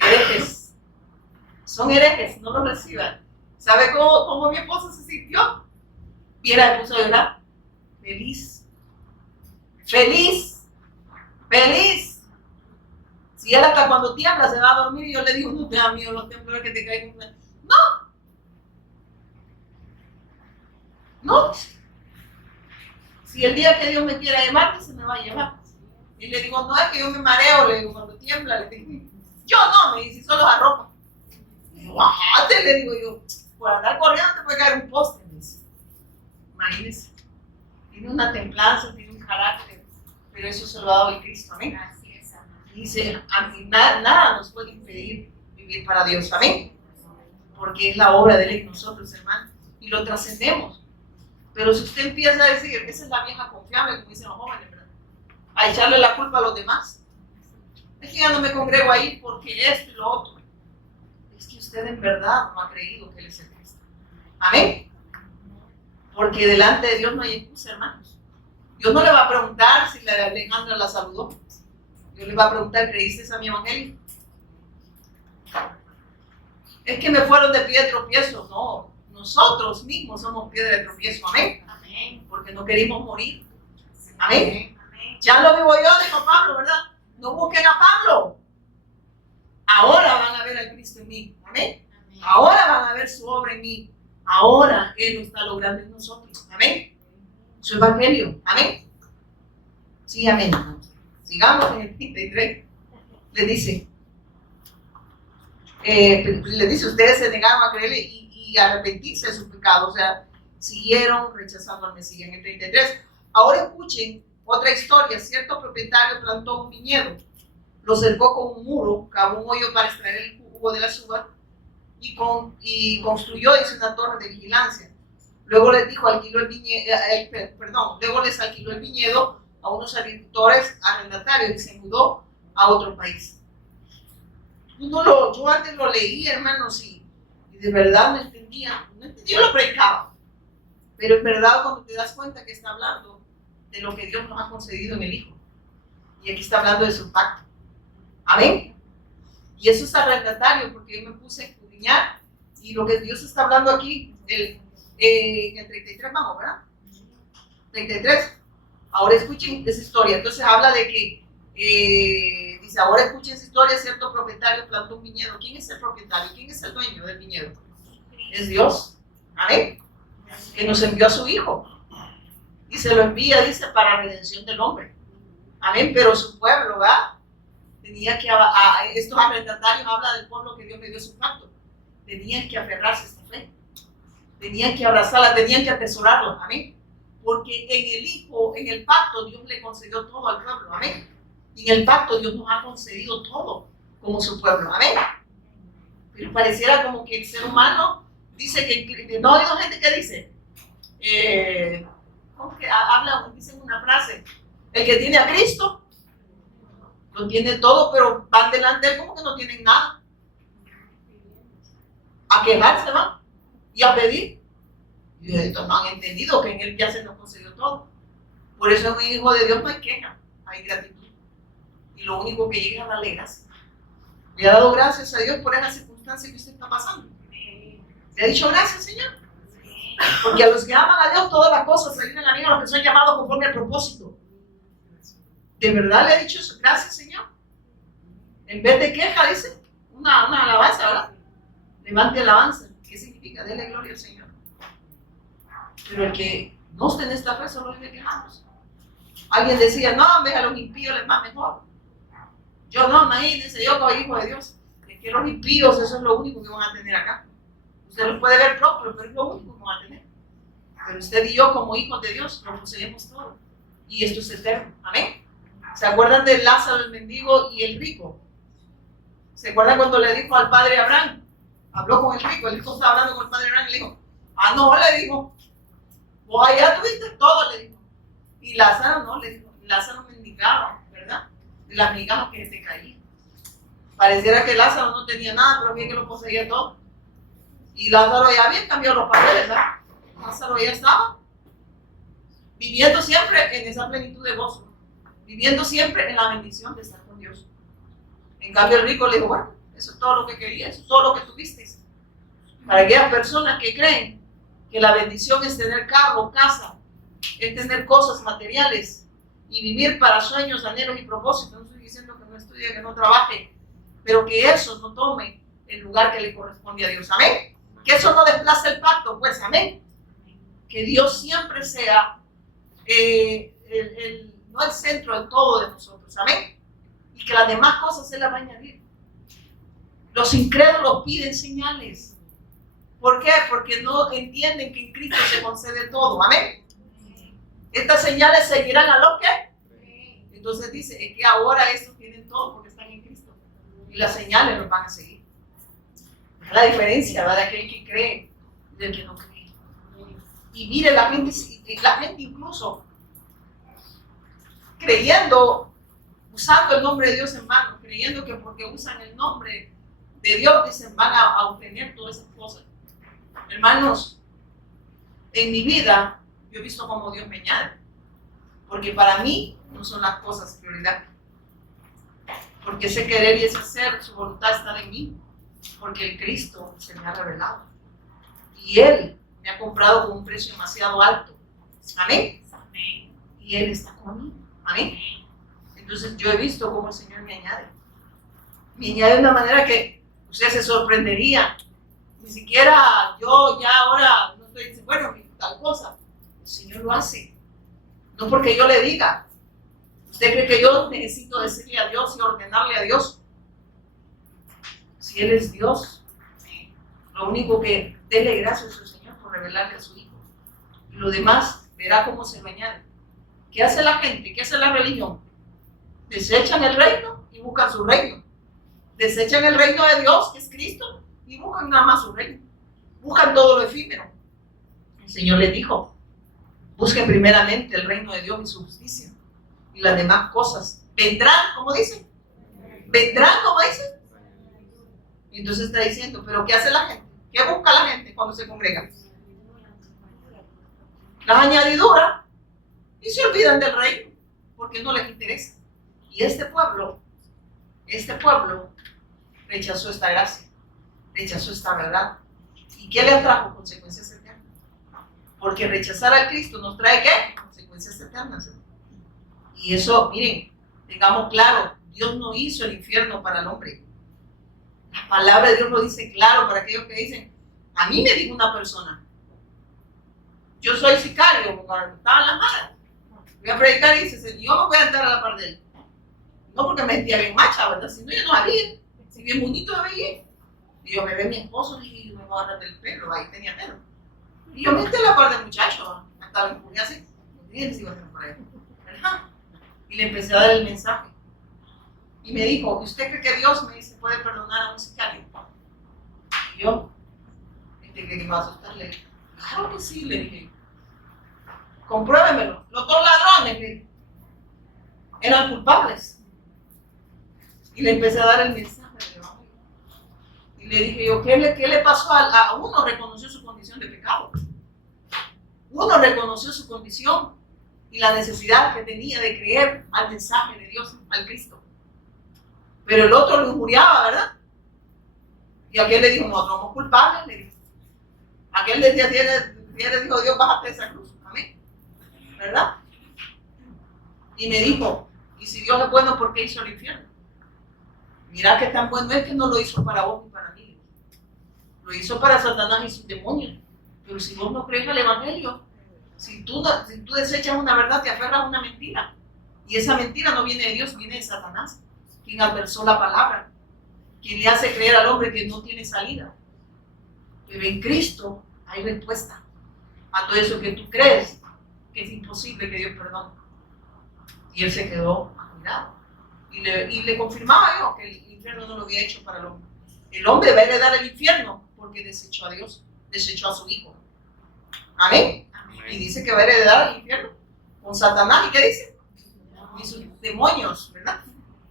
Herejes. Son herejes, no los reciban. ¿Sabe cómo mi esposo se sintió? Viera, me puso a llorar. Feliz. Feliz. Feliz. Si él hasta cuando tiembla se va a dormir y yo le digo, no te da miedo los temblores que te caen. No. No. Si el día que Dios me quiera llevar, se me va a llevar. Y le digo, no es que yo me mareo, le digo, cuando tiembla, le digo, yo no, me dice, solo arropa. Le digo, bájate, le digo yo, por andar corriendo te puede caer un poste, me dice. Imagínese. Tiene una templanza, tiene un carácter, pero eso se lo ha dado el Cristo, amén. Y dice, a mí nada nos puede impedir vivir para Dios, amén. Porque es la obra de Él en nosotros, hermano, y lo trascendemos. Pero si usted empieza a decir, esa es la vieja confiable, como dicen los jóvenes, ¿verdad? A echarle la culpa a los demás. Es que ya no me congrego ahí porque esto y lo otro. Es que usted en verdad no ha creído que Él es el Cristo. Amén. Porque delante de Dios no hay excusa, hermanos. Dios no le va a preguntar si la Alejandra la saludó. Dios le va a preguntar, ¿creíste a mi evangelio? Es que me fueron de pie de tropiezo. No, nosotros mismos somos piedra de tropiezo. Amén. Amén. Porque no querimos morir. Amén. Amén. Ya lo vivo yo, dijo Pablo, ¿verdad? No busquen a Pablo. Ahora van a ver al Cristo en mí. Amén. Amén. Ahora van a ver su obra en mí. ahora Él lo está logrando en nosotros. Amén. Su evangelio. Amén. Sí, amén. Sigamos en el 33. Le dice, ustedes se negaron a creerle y arrepentirse de sus pecados. O sea, siguieron rechazando al Mesías. En el 33. Ahora escuchen otra historia. Cierto propietario plantó un viñedo, lo cercó con un muro, cavó un hoyo para extraer el jugo de las uvas y construyó una torre de vigilancia. Luego les alquiló el viñedo a unos agricultores arrendatarios y se mudó a otro país. Yo antes lo leí, hermanos, y de verdad no entendía, yo lo predicaba, pero en verdad cuando te das cuenta que está hablando de lo que Dios nos ha concedido en el Hijo, y aquí está hablando de su pacto. Amén. Y eso es arrendatario, porque yo me puse a escudriñar, y lo que Dios está hablando aquí, en el 33 vamos, ¿verdad? 33. Ahora escuchen esa historia. Entonces habla de que, dice, ahora escuchen esa historia, cierto propietario plantó un viñedo. ¿Quién es el propietario? ¿Quién es el dueño del viñedo? Es Dios. Amén. Que nos envió a su Hijo. Y se lo envía, dice, para redención del hombre. Amén. Pero su pueblo, ¿verdad? Tenía que, estos arrendatarios habla del pueblo que Dios le dio su pacto. Tenían que aferrarse a esta fe. Tenían que abrazarla, tenían que atesorarla. Amén. Porque en el Hijo, en el pacto, Dios le concedió todo al pueblo. Amén. Y en el pacto Dios nos ha concedido todo como su pueblo. Amén. Pero pareciera como que el ser humano dice que no ha oído gente que dice, ¿cómo que dicen una frase? El que tiene a Cristo lo tiene todo, pero van delante de él como que no tienen nada. A quejarse van y a pedir. Y estos no han entendido que en él ya se nos concedió todo. Por eso en un hijo de Dios no hay queja, hay gratitud. Y lo único que llega es a darle gracias. Le ha dado gracias a Dios por esa circunstancia que usted está pasando. ¿Le ha dicho gracias, Señor? Porque a los que aman a Dios todas las cosas se ayudan a mí, a los que son llamados conforme al propósito. ¿De verdad le ha dicho eso? Gracias, Señor. En vez de queja, dice, una alabanza, ¿verdad? Levante alabanza. ¿Qué significa? Dele gloria al Señor. Pero el que no esté en esta fe solo vive quejándose. Alguien decía, no, a los impíos les va mejor. Yo no, imagínense, yo como hijo de Dios, es que los impíos, eso es lo único que van a tener acá. Usted los puede ver próspero, pero es lo único que van a tener. Pero usted y yo, como hijos de Dios, lo poseemos todo. Y esto es eterno. Amén. ¿Se acuerdan de Lázaro, el mendigo y el rico? ¿Se acuerdan cuando le dijo al padre Abraham? Habló con el rico estaba hablando con el padre Abraham y le dijo, no, le dijo, vos allá tuviste todo, le dijo. Y Lázaro no, le dijo, Lázaro mendigaba, ¿verdad? De las migajas que se caían. Pareciera que Lázaro no tenía nada, pero bien que lo poseía todo. Y Lázaro ya había cambiado los papeles, ¿verdad? Lázaro ya estaba viviendo siempre en esa plenitud de gozo, viviendo siempre en la bendición de estar con Dios. En cambio el rico le dijo, bueno, eso es todo lo que quería, eso es todo lo que tuvisteis. Para aquellas personas que creen que la bendición es tener carro, casa, es tener cosas materiales y vivir para sueños, anhelos y propósitos. No estoy diciendo que no estudie, que no trabaje, pero que eso no tome el lugar que le corresponde a Dios. Amén. Que eso no desplace el pacto, pues amén. Que Dios siempre sea no el centro de todo de nosotros. Amén. Y que las demás cosas se las va a añadir. Los incrédulos piden señales. ¿Por qué? Porque no entienden que en Cristo se concede todo. Amén. Estas señales seguirán a los que. Entonces dice, es que ahora estos tienen todo porque están en Cristo. Y las señales los van a seguir. Es la diferencia, ¿verdad? De aquel que cree y del que no cree. Y mire, la gente incluso creyendo, usando el nombre de Dios en vano, creyendo que porque usan el nombre de Dios, dicen, van a obtener todas esas cosas. Hermanos, en mi vida yo he visto cómo Dios me añade, porque para mí no son las cosas prioridad, porque ese querer y ese hacer, su voluntad está en mí, porque el Cristo se me ha revelado y Él me ha comprado con un precio demasiado alto. Amén. Amén. Y Él está conmigo. Amén. Entonces yo he visto cómo el Señor me añade de una manera que ustedes se sorprenderían Ni siquiera yo ya ahora no estoy diciendo, bueno, tal cosa. El Señor lo hace. No porque yo le diga. ¿Usted cree que yo necesito decirle a Dios y ordenarle a Dios? Si Él es Dios, lo único que dele gracias al Señor por revelarle a su Hijo. Y lo demás verá cómo se lo añade. ¿Qué hace la gente? ¿Qué hace la religión? Desechan el reino y buscan su reino. Desechan el reino de Dios, que es Cristo, y buscan nada más su reino. Buscan todo lo efímero. El Señor les dijo, busquen primeramente el reino de Dios y su justicia. Y las demás cosas vendrán, como dice. Vendrán, como dice. Y entonces está diciendo, ¿pero qué hace la gente? ¿Qué busca la gente cuando se congrega? Las añadiduras. Y se olvidan del reino, porque no les interesa. Y este pueblo rechazó esta gracia, rechazó esta verdad. ¿Y qué le atrajo? Consecuencias eternas. Porque rechazar a Cristo nos trae ¿qué? Consecuencias eternas. Y eso, miren, tengamos claro, Dios no hizo el infierno para el hombre. La palabra de Dios lo dice claro para aquellos que dicen, a mí me dijo una persona, yo soy sicario, cuando estaba en la mala, voy a predicar y dice, yo me voy a entrar a la par de él. No porque me sentía bien macha, ¿verdad? Si no, yo no sabía. Si bien bonito me veía. Y yo me ve a mi esposo y me voy a agarrar del pelo, ahí tenía pelo. Y yo me metí a la par del muchacho, hasta lo empujé así. No tenía que seguir haciendo por ahí. ¿Verdad? Y le empecé a dar el mensaje. Y me dijo, ¿usted cree que Dios me dice puede perdonar a un sicario? Y yo, ¿cree que me va a asustarle? Claro que sí, le dije. Compruébemelo. Los dos ladrones eran culpables. Y le empecé a dar el mensaje del Evangelio. Y le dije yo, ¿qué le pasó a uno? Reconoció su condición de pecado. Uno reconoció su condición y la necesidad que tenía de creer al mensaje de Dios, al Cristo. Pero el otro lo injuriaba, ¿verdad? Y aquel le dijo, nosotros somos culpables, le dijo. Aquel le dijo, Dios, bájate de esa cruz. Amén. ¿Verdad? Y me dijo, ¿y si Dios es bueno, por qué hizo el infierno? Mira que tan bueno es que no lo hizo para vos ni para mí. Lo hizo para Satanás y sus demonios. Pero si vos no crees al Evangelio, si tú desechas una verdad, te aferras a una mentira. Y esa mentira no viene de Dios, viene de Satanás, quien adversó la palabra, quien le hace creer al hombre que no tiene salida. Pero en Cristo hay respuesta a todo eso que tú crees que es imposible que Dios perdone. Y él se quedó admirado. Y le confirmaba yo que el infierno no lo había hecho para el hombre. El hombre va a heredar el infierno porque desechó a Dios, desechó a su hijo. Amén. Y dice que va a heredar el infierno con Satanás. ¿Y qué dice? Y sus demonios, ¿verdad?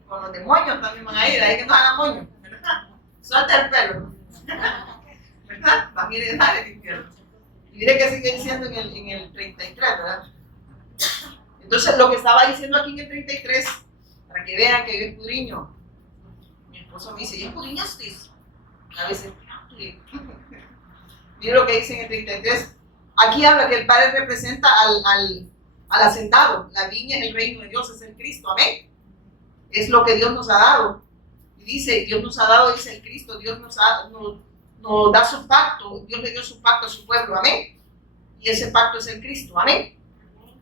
Con los demonios también van a ir, ahí que no hagan moños, ¿verdad? Suelta el pelo, ¿verdad? Van a heredar el infierno. Y mire que sigue diciendo en el 33, ¿verdad? Entonces, lo que estaba diciendo aquí en el 33, para que vean que yo escudriño, mi esposo me dice, ¿ya escudriñaste? A veces, mire lo que dice en el 33. Aquí habla que el Padre representa al hacendado. La viña es el reino de Dios, es el Cristo. Amén. Es lo que Dios nos ha dado. Y dice, Dios nos ha dado, dice el Cristo, Dios nos da su pacto, Dios le dio su pacto a su pueblo. Amén. Y ese pacto es el Cristo. Amén.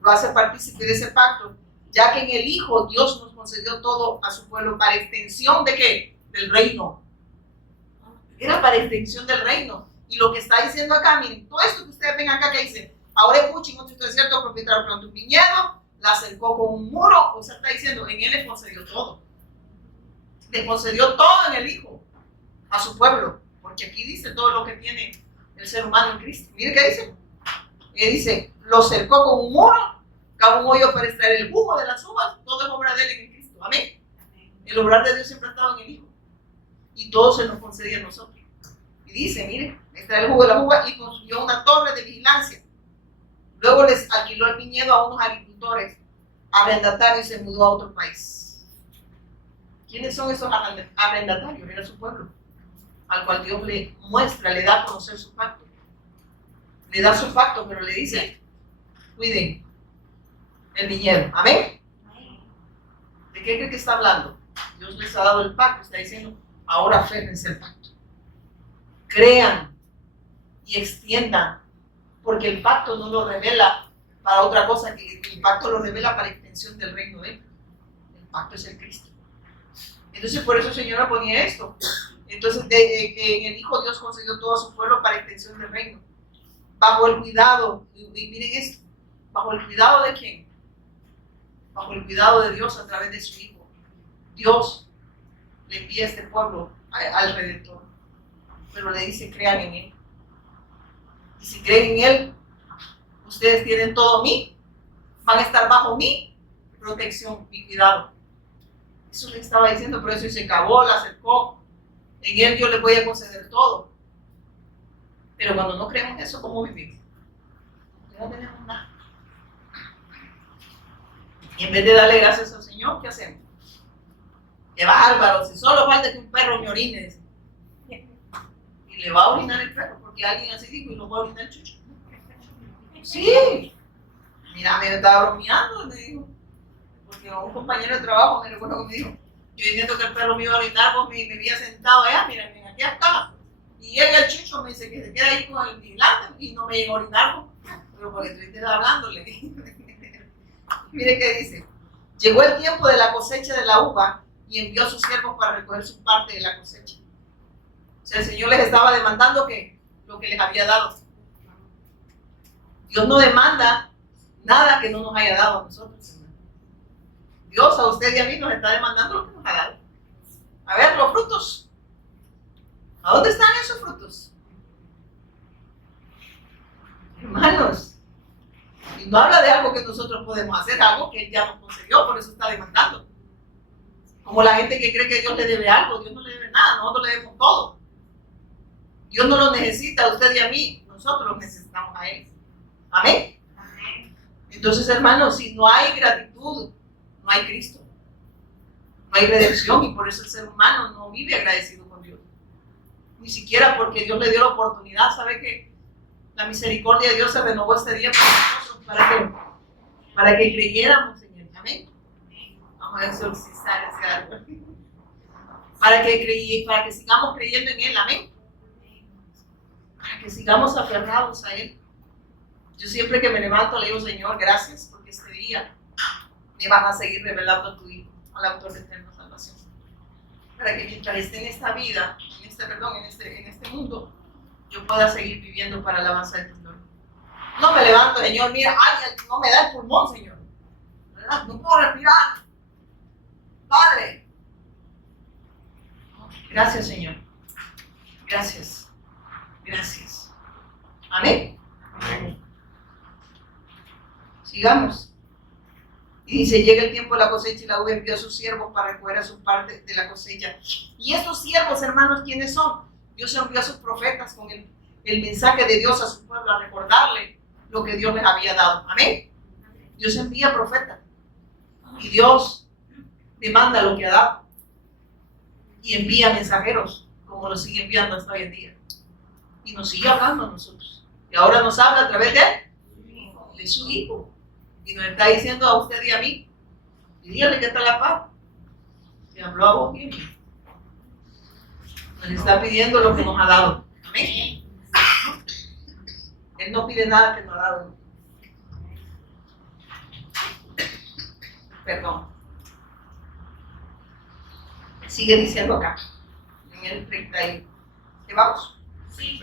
Lo hace partícipe de ese pacto, ya que en el Hijo Dios nos concedió todo a su pueblo para extensión de ¿qué? Del reino. Era para extensión del reino. Y lo que está diciendo acá, miren, todo esto que ustedes ven acá que dice, ahora escuchen, otro desierto, propietario plantó un viñedo, la cercó con un muro, o sea, está diciendo, en él le concedió todo. Le concedió todo en el Hijo, a su pueblo, porque aquí dice todo lo que tiene el ser humano en Cristo. Miren qué dice. Dice, lo cercó con un muro, cavó un hoyo para extraer el jugo de las uvas, todo es obra de él en Cristo. Amén. El obrar de Dios siempre ha estado en el Hijo. Y todo se nos concedía a nosotros. Y dice, miren, extrae el jugo de la uva y construyó una torre de vigilancia. Luego les alquiló el viñedo a unos agricultores, arrendatarios, y se mudó a otro país. ¿Quiénes son esos arrendatarios? Era su pueblo, al cual Dios le muestra, le da a conocer su pacto. Le da su pacto, pero le dice, cuiden el viñedo. ¿Amén? ¿De qué cree que está hablando? Dios les ha dado el pacto, está diciendo, ahora aférrense al pacto. Crean y extiendan, porque el pacto no lo revela para otra cosa, que el pacto lo revela para extensión del reino de él. El pacto es el Cristo. Entonces por eso el Señor me ponía esto. Entonces que en el Hijo Dios concedió todo a su pueblo para extensión del reino. Bajo el cuidado, y miren esto, bajo el cuidado de quién? Bajo el cuidado de Dios a través de su Hijo. Dios le envía a este pueblo al Redentor, pero le dice: crean en Él. Y si creen en Él, ustedes tienen todo mí, van a estar bajo mi protección, mi cuidado. Eso le estaba diciendo, por eso se acabó, la acercó. En Él yo les voy a conceder todo. Pero cuando no creemos eso, ¿cómo vivimos? Ya no tenemos nada. Y en vez de darle gracias al Señor, ¿qué hacemos? ¡Qué bárbaro! Si solo falta que un perro me orine. Y le va a orinar el perro, porque alguien así dijo, y lo va a orinar el chucho. Sí. Mira, me estaba bromeando, me dijo. Porque un compañero de trabajo me recuerdo que me dijo: yo diciendo que el perro me iba a orinar, pues me había sentado allá, miren, aquí está. Y llega el chucho, me dice que se queda ahí con el vigilante y no me llega a orinar, pero porque estuviste hablándole. Mire qué dice: llegó el tiempo de la cosecha de la uva y envió a sus siervos para recoger su parte de la cosecha. O sea, el Señor les estaba demandando que lo que les había dado. Dios no demanda nada que no nos haya dado a nosotros. Dios a usted y a mí nos está demandando lo que nos ha dado. A ver, los frutos. ¿A dónde están esos frutos? Hermanos, y no habla de algo que nosotros podemos hacer, algo que Él ya nos concedió, por eso está demandando. Como la gente que cree que Dios le debe algo. Dios no le debe nada, nosotros le debemos todo. Dios no lo necesita a usted y a mí, nosotros lo necesitamos a Él. Amén. Entonces, hermanos, si no hay gratitud, no hay Cristo, no hay redención, y por eso el ser humano no vive agradecido con Dios. Ni siquiera porque Dios le dio la oportunidad. ¿Sabe que la misericordia de Dios se renovó este día para nosotros, para que creyéramos en Él? Amén. Vamos a exorcizar ese árbol. Para que sigamos creyendo en Él. Amén. Para que sigamos aferrados a Él. Yo siempre que me levanto le digo: Señor, gracias porque este día me vas a seguir revelando a tu Hijo, al autor de eterna salvación. Para que mientras esté en esta vida, en este mundo, yo pueda seguir viviendo para la alabanza de tu gloria. No me levanto, Señor, mira, ay, no me da el pulmón, Señor. ¿Verdad? No puedo respirar. Padre. Gracias, Señor. Gracias. Gracias. Amén. Amén. Sigamos. Y dice: llega el tiempo de la cosecha y la uva envió a sus siervos para recoger a su parte de la cosecha. Y estos siervos, hermanos, ¿quiénes son? Dios envió a sus profetas con el mensaje de Dios a su pueblo, a recordarle lo que Dios les había dado. Amén. Dios envía profetas y Dios demanda lo que ha dado y envía mensajeros, como lo sigue enviando hasta hoy en día, y nos sigue hablando a nosotros, y ahora nos habla a través de su Hijo, y nos está diciendo a usted y a mí: y dígale que está la paz. Se habló a vos mismo, nos está pidiendo lo que nos ha dado. Amén. Él no pide nada que nos ha dado. Perdón. Sigue diciendo acá, en el 30. ¿Qué vamos? Sí.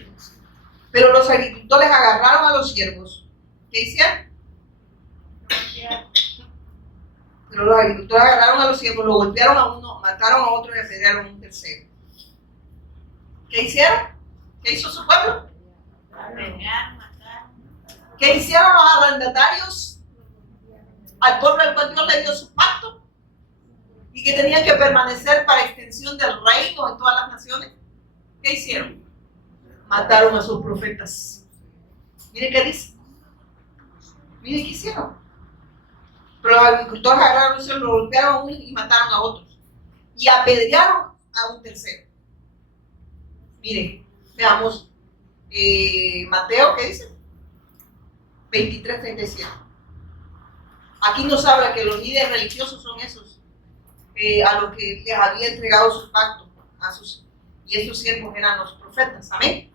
Pero los agricultores agarraron a los siervos. ¿Qué hicieron? Pero los agricultores agarraron a los siervos, lo golpearon a uno, mataron a otro y apedrearon a un tercero. ¿Qué hicieron? ¿Qué hizo su pueblo? ¿Qué hicieron los arrendatarios al pueblo al cual Dios le dio su pacto y que tenían que permanecer para extensión del reino en todas las naciones? ¿Qué hicieron? Mataron a sus profetas. Mire qué dice. Mire qué hicieron. Pero los agricultores agarraron a los lo golpearon a uno y mataron a otros. Y apedrearon a un tercero. Mire, veamos. Mateo, ¿qué dice? 23:37. Aquí nos habla que los líderes religiosos son esos a los que les había entregado su pacto y esos siervos eran los profetas. Amén.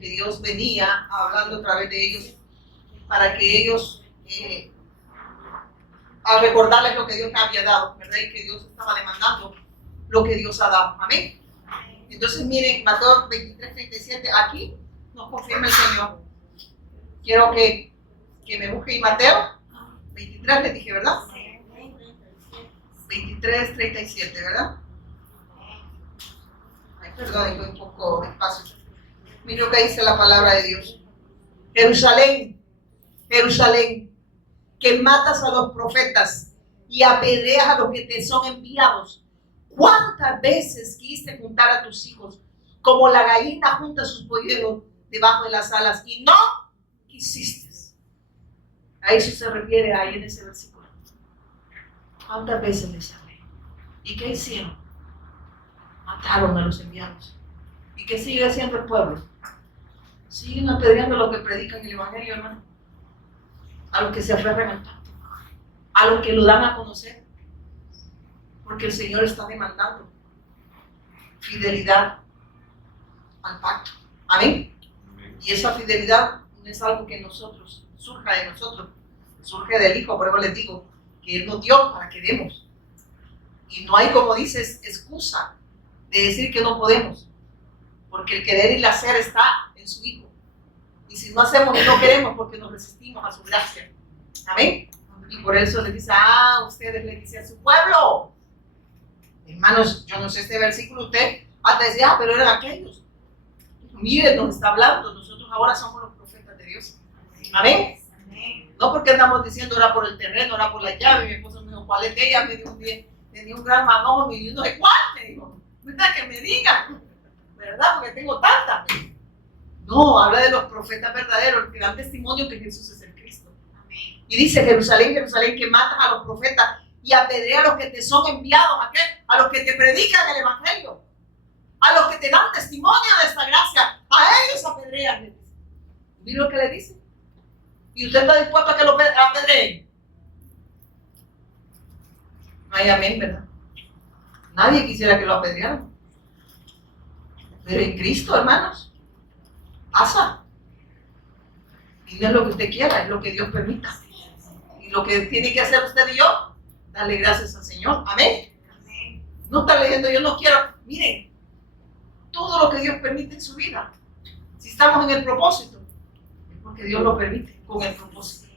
que Dios venía hablando a través de ellos para que ellos, al recordarles lo que Dios les había dado, ¿verdad? Y que Dios estaba demandando lo que Dios ha dado. Amén. Entonces miren, Mateo 23:37, aquí nos confirma el Señor. Quiero que me busquen Mateo 23, les dije, ¿verdad? 23:37, ¿verdad? Ay, perdón, voy un poco despacio. Mira lo que dice la palabra de Dios. Jerusalén, Jerusalén, que matas a los profetas y apedreas a los que te son enviados. ¿Cuántas veces quisiste juntar a tus hijos como la gallina junta sus polluelos debajo de las alas y no quisiste? A eso se refiere ahí en ese versículo. ¿Cuántas veces les hablé? ¿Y qué hicieron? Mataron a los enviados. ¿Y qué sigue haciendo el pueblo? Siguen apedreando a los que predican el evangelio, hermano. A los que se aferran al pacto. A los que lo dan a conocer. Porque el Señor está demandando fidelidad al pacto. Amén. Y esa fidelidad no es algo que nosotros, surja de nosotros, surge del Hijo. Por eso les digo que Él nos dio para que demos. Y no hay, como dices, excusa de decir que no podemos. Porque el querer y el hacer está en su Hijo. Y si no hacemos y no queremos, porque nos resistimos a su gracia. Amén. Y por eso les dice, ustedes le dicen a su pueblo. Hermanos, yo no sé este versículo, usted hasta decía, pero eran aquellos. Miren, nos está hablando, nosotros ahora somos los profetas de Dios. Amén. No porque andamos diciendo, ora por el terreno, ora por la llave. Mi esposo me dijo, ¿cuál es de ellas? Me dio un gran manojo, me dijo, no sé cuál, me dijo. ¿Verdad? Que me digan, ¿verdad? Porque tengo tantas. No, habla de los profetas verdaderos, que dan testimonio que Jesús es el Cristo. Amén. Y dice, Jerusalén, Jerusalén, que matas a los profetas y apedrea a los que te son enviados. ¿A qué? A los que te predican el evangelio, a los que te dan testimonio de esta gracia, a ellos apedrean. ¿Mira lo que le dice? ¿Y usted está dispuesto a que lo apedreen? No hay amén, ¿verdad? Nadie quisiera que lo apedrearan. Pero en Cristo, hermanos, pasa. Y no es lo que usted quiera, es lo que Dios permita. Y lo que tiene que hacer usted y yo, darle gracias al Señor. Amén. No está leyendo, yo no quiero. Miren, todo lo que Dios permite en su vida, si estamos en el propósito, es porque Dios lo permite, con el propósito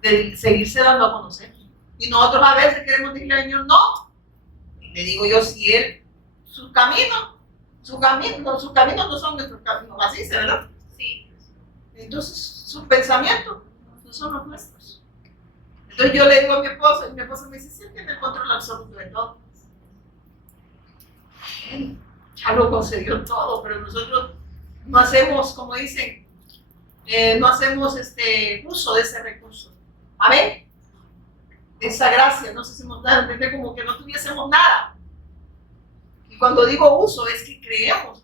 de seguirse dando a conocer. Y nosotros a veces queremos decirle al Señor, no. Le digo yo, si Él, sus caminos no son nuestros caminos, así dice, ¿verdad? Sí. Entonces, sus pensamientos no son los nuestros. Entonces yo le digo a mi esposo, y mi esposo me dice, sí, tiene el control absoluto de todo. Él ya lo concedió todo, pero nosotros no hacemos, como dicen, no hacemos uso de ese recurso. Amén. De esa gracia, no hacemos nada, ¿entendés? Como que no tuviésemos nada. Y cuando digo uso, es que creemos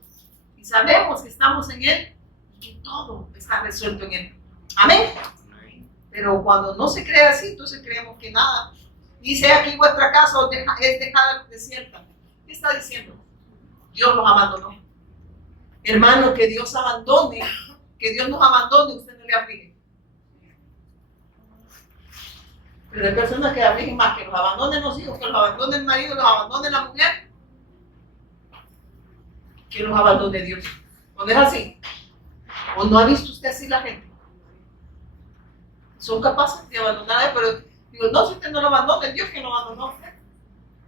y sabemos que estamos en Él y que todo está resuelto en Él. Amén. Pero cuando no se cree así, entonces creemos que nada. Dice aquí, vuestra casa es dejada desierta. ¿Qué está diciendo? Dios los abandonó. Hermano, que Dios abandone, que Dios nos abandone, usted no le aflige. Pero hay personas que afligen más, que los abandonen los hijos, que los abandone el marido, los abandone la mujer, que los abandone Dios. ¿No es así? ¿O no ha visto usted así la gente? Son capaces de abandonar, pero digo, no, si usted no lo abandona, es Dios que lo abandonó a usted.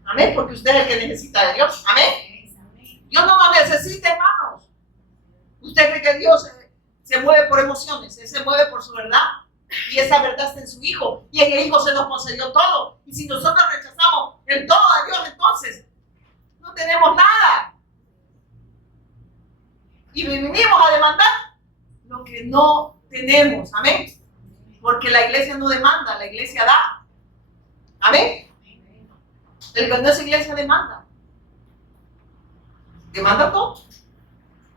Amén, porque usted es el que necesita de Dios. Amén. Dios no lo necesita, hermanos. Usted cree que Dios se mueve por emociones, Él se mueve por su verdad. Y esa verdad está en su Hijo. Y en el Hijo se nos concedió todo. Y si nosotros rechazamos el todo a Dios, entonces no tenemos nada. Y venimos a demandar lo que no tenemos. Amén. Porque la iglesia no demanda, la iglesia da. Amén. El que no es iglesia demanda. Demanda todo.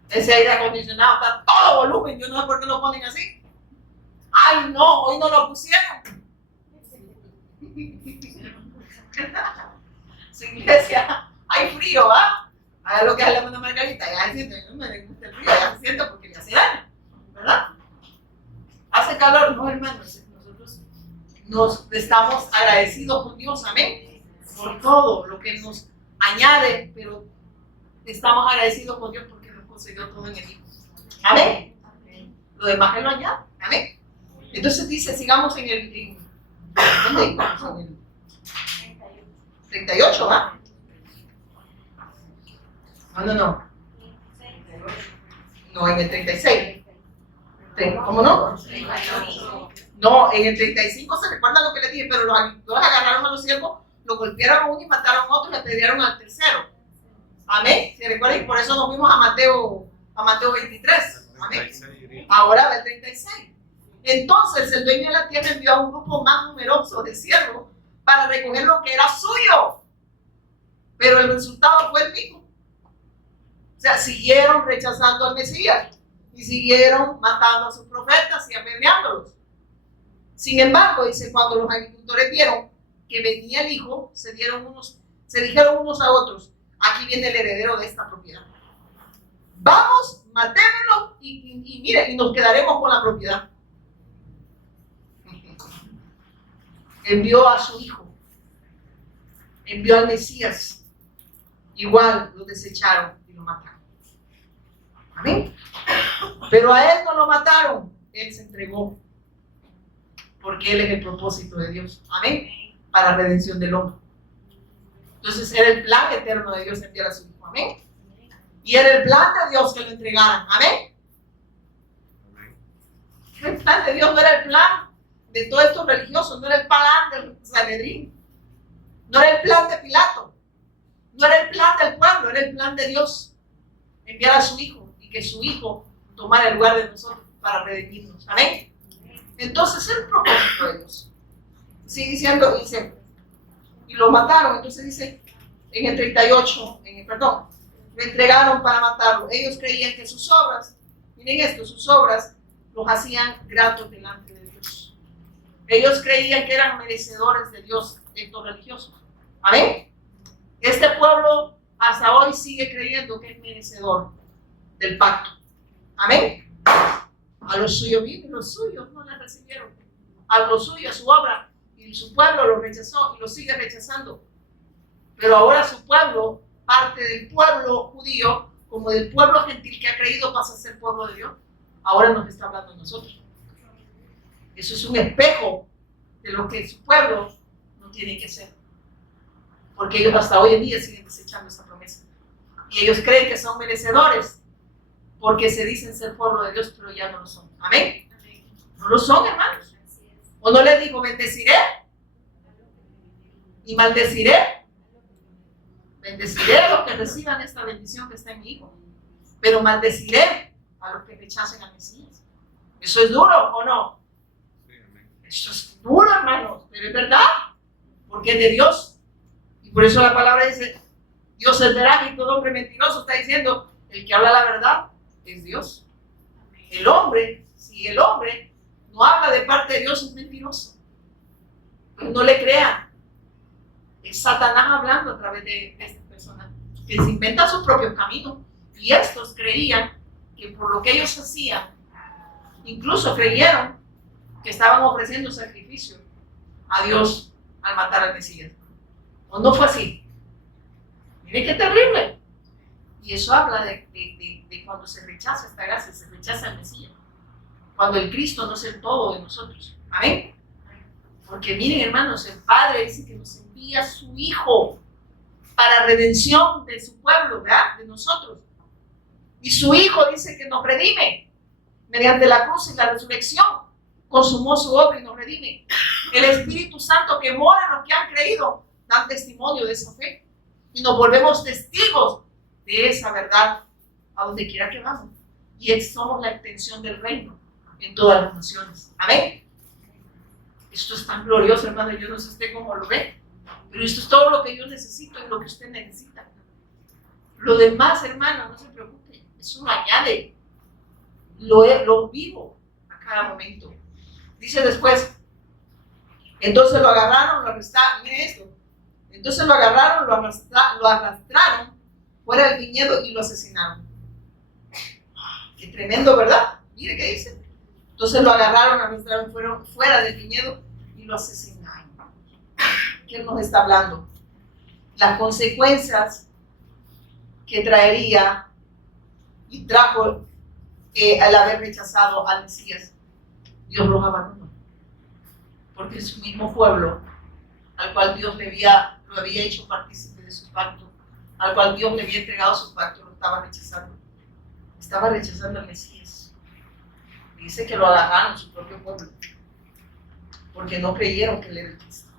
Ese aire acondicionado está a todo volumen. Yo no sé por qué lo ponen así. Ay, no, hoy no lo pusieron. Su iglesia, hay frío, ¿ah? Haga lo que hace la hermana Margarita, ya siento, no me gusta el frío, ya siento porque le hace daño. ¿verdad? Hace calor, no, hermanos, nosotros nos estamos agradecidos con Dios, amén, por todo lo que nos añade, pero estamos agradecidos con Dios porque nos concedió todo en el Hijo, amén. Lo demás Él lo añade, amén. Entonces dice, sigamos en el, ¿dónde íbamos? En el 38, ¿va? No, en el 36. ¿Cómo no? No, en el 35 se recuerda lo que le dije, pero los agricultores agarraron a los siervos, los golpearon a uno y mataron a otro y le apedrearon al tercero. Amén. ¿Se recuerdan? Y por eso nos fuimos a Mateo 23. Amén. Ahora va el 36. Entonces el dueño de la tierra envió a un grupo más numeroso de siervos para recoger lo que era suyo. Pero el resultado fue el mismo. O sea, siguieron rechazando al Mesías y siguieron matando a sus profetas y apedreándolos. Sin embargo, dice, cuando los agricultores vieron que venía el Hijo, se dijeron unos a otros, aquí viene el heredero de esta propiedad. Vamos, matémoslo y mire, y nos quedaremos con la propiedad. Envió a su Hijo, envió al Mesías, igual lo desecharon y lo mataron. Amén. Pero a Él no lo mataron, Él se entregó, porque Él es el propósito de Dios. Amén. Para la redención del hombre. Entonces era el plan eterno de Dios enviar a su Hijo. Amén. Y era el plan de Dios que lo entregaran. Amén. El plan de Dios no era el plan de todos estos religiosos, no era el plan del Sanedrín, no era el plan de Pilato, no era el plan del pueblo, era el plan de Dios enviar a su Hijo y que su Hijo tomara el lugar de nosotros para redimirnos. Amén. Entonces es el propósito de Dios. Sigue diciendo, dice, y lo mataron. Entonces dice en el 38, lo entregaron para matarlo. Ellos creían que sus obras, miren esto, sus obras los hacían gratos delante de Dios. Ellos creían que eran merecedores de Dios, estos religiosos. Amén. Este pueblo hasta hoy sigue creyendo que es merecedor del pacto. Amén. A los suyos vino y los suyos no la recibieron. A los suyos, a su obra, y su pueblo lo rechazó y lo sigue rechazando. Pero ahora su pueblo, parte del pueblo judío, como del pueblo gentil que ha creído, pasa a ser pueblo de Dios. Ahora nos está hablando a nosotros. Eso es un espejo de lo que su pueblo no tiene que ser. Porque ellos hasta hoy en día siguen desechando esa promesa. Y ellos creen que son merecedores porque se dicen ser pueblo de Dios, pero ya no lo son. Amén. No lo son, hermanos. ¿O no les digo, bendeciré y maldeciré? Bendeciré a los que reciban esta bendición que está en mi Hijo, pero maldeciré a los que rechacen al Mesías. ¿Eso es duro o no? Eso es duro, hermanos, pero es verdad, porque es de Dios. Y por eso la palabra dice, Dios es veraz y todo hombre mentiroso. Está diciendo, el que habla la verdad es Dios. El hombre, si el hombre no habla de parte de Dios, es mentiroso. Pues no le crean. Es Satanás hablando a través de estas personas que se inventan sus propios caminos. Y estos creían que por lo que ellos hacían, incluso creyeron que estaban ofreciendo sacrificio a Dios al matar al Mesías. ¿O no fue así? Miren qué terrible. Y eso habla de cuando se rechaza esta gracia, se rechaza al Mesías. Cuando el Cristo no es el todo de nosotros. Amén. Porque miren, hermanos, el Padre dice que nos envía a su Hijo para redención de su pueblo, ¿verdad? De nosotros. Y su Hijo dice que nos redime mediante la cruz y la resurrección. Consumó su obra y nos redime. El Espíritu Santo que mora en los que han creído dan testimonio de esa fe. Y nos volvemos testigos de esa verdad a donde quiera que vamos. Y somos la extensión del reino en todas las naciones. Amén. Esto es tan glorioso, hermano. Yo no sé usted cómo lo ve, pero esto es todo lo que yo necesito y lo que usted necesita. Lo demás, hermano, no se preocupe. Eso lo añade. Lo vivo a cada momento. Dice después, entonces lo agarraron, lo arrestaron. Mire esto. Entonces lo agarraron, lo arrastraron fuera del viñedo y lo asesinaron. Qué tremendo, ¿verdad? Mire qué dice. Entonces lo agarraron, arrestaron, fueron fuera del viñedo y lo asesinaron. ¿Qué nos está hablando? Las consecuencias que traería y trajo al haber rechazado al Mesías. Dios los abandonó. Porque su mismo pueblo, al cual Dios lo había hecho partícipe de su pacto, al cual Dios le había entregado su pacto, lo estaba rechazando. Estaba rechazando al Mesías. Dice que lo agarraron su propio pueblo, porque no creyeron que él era el Cristo.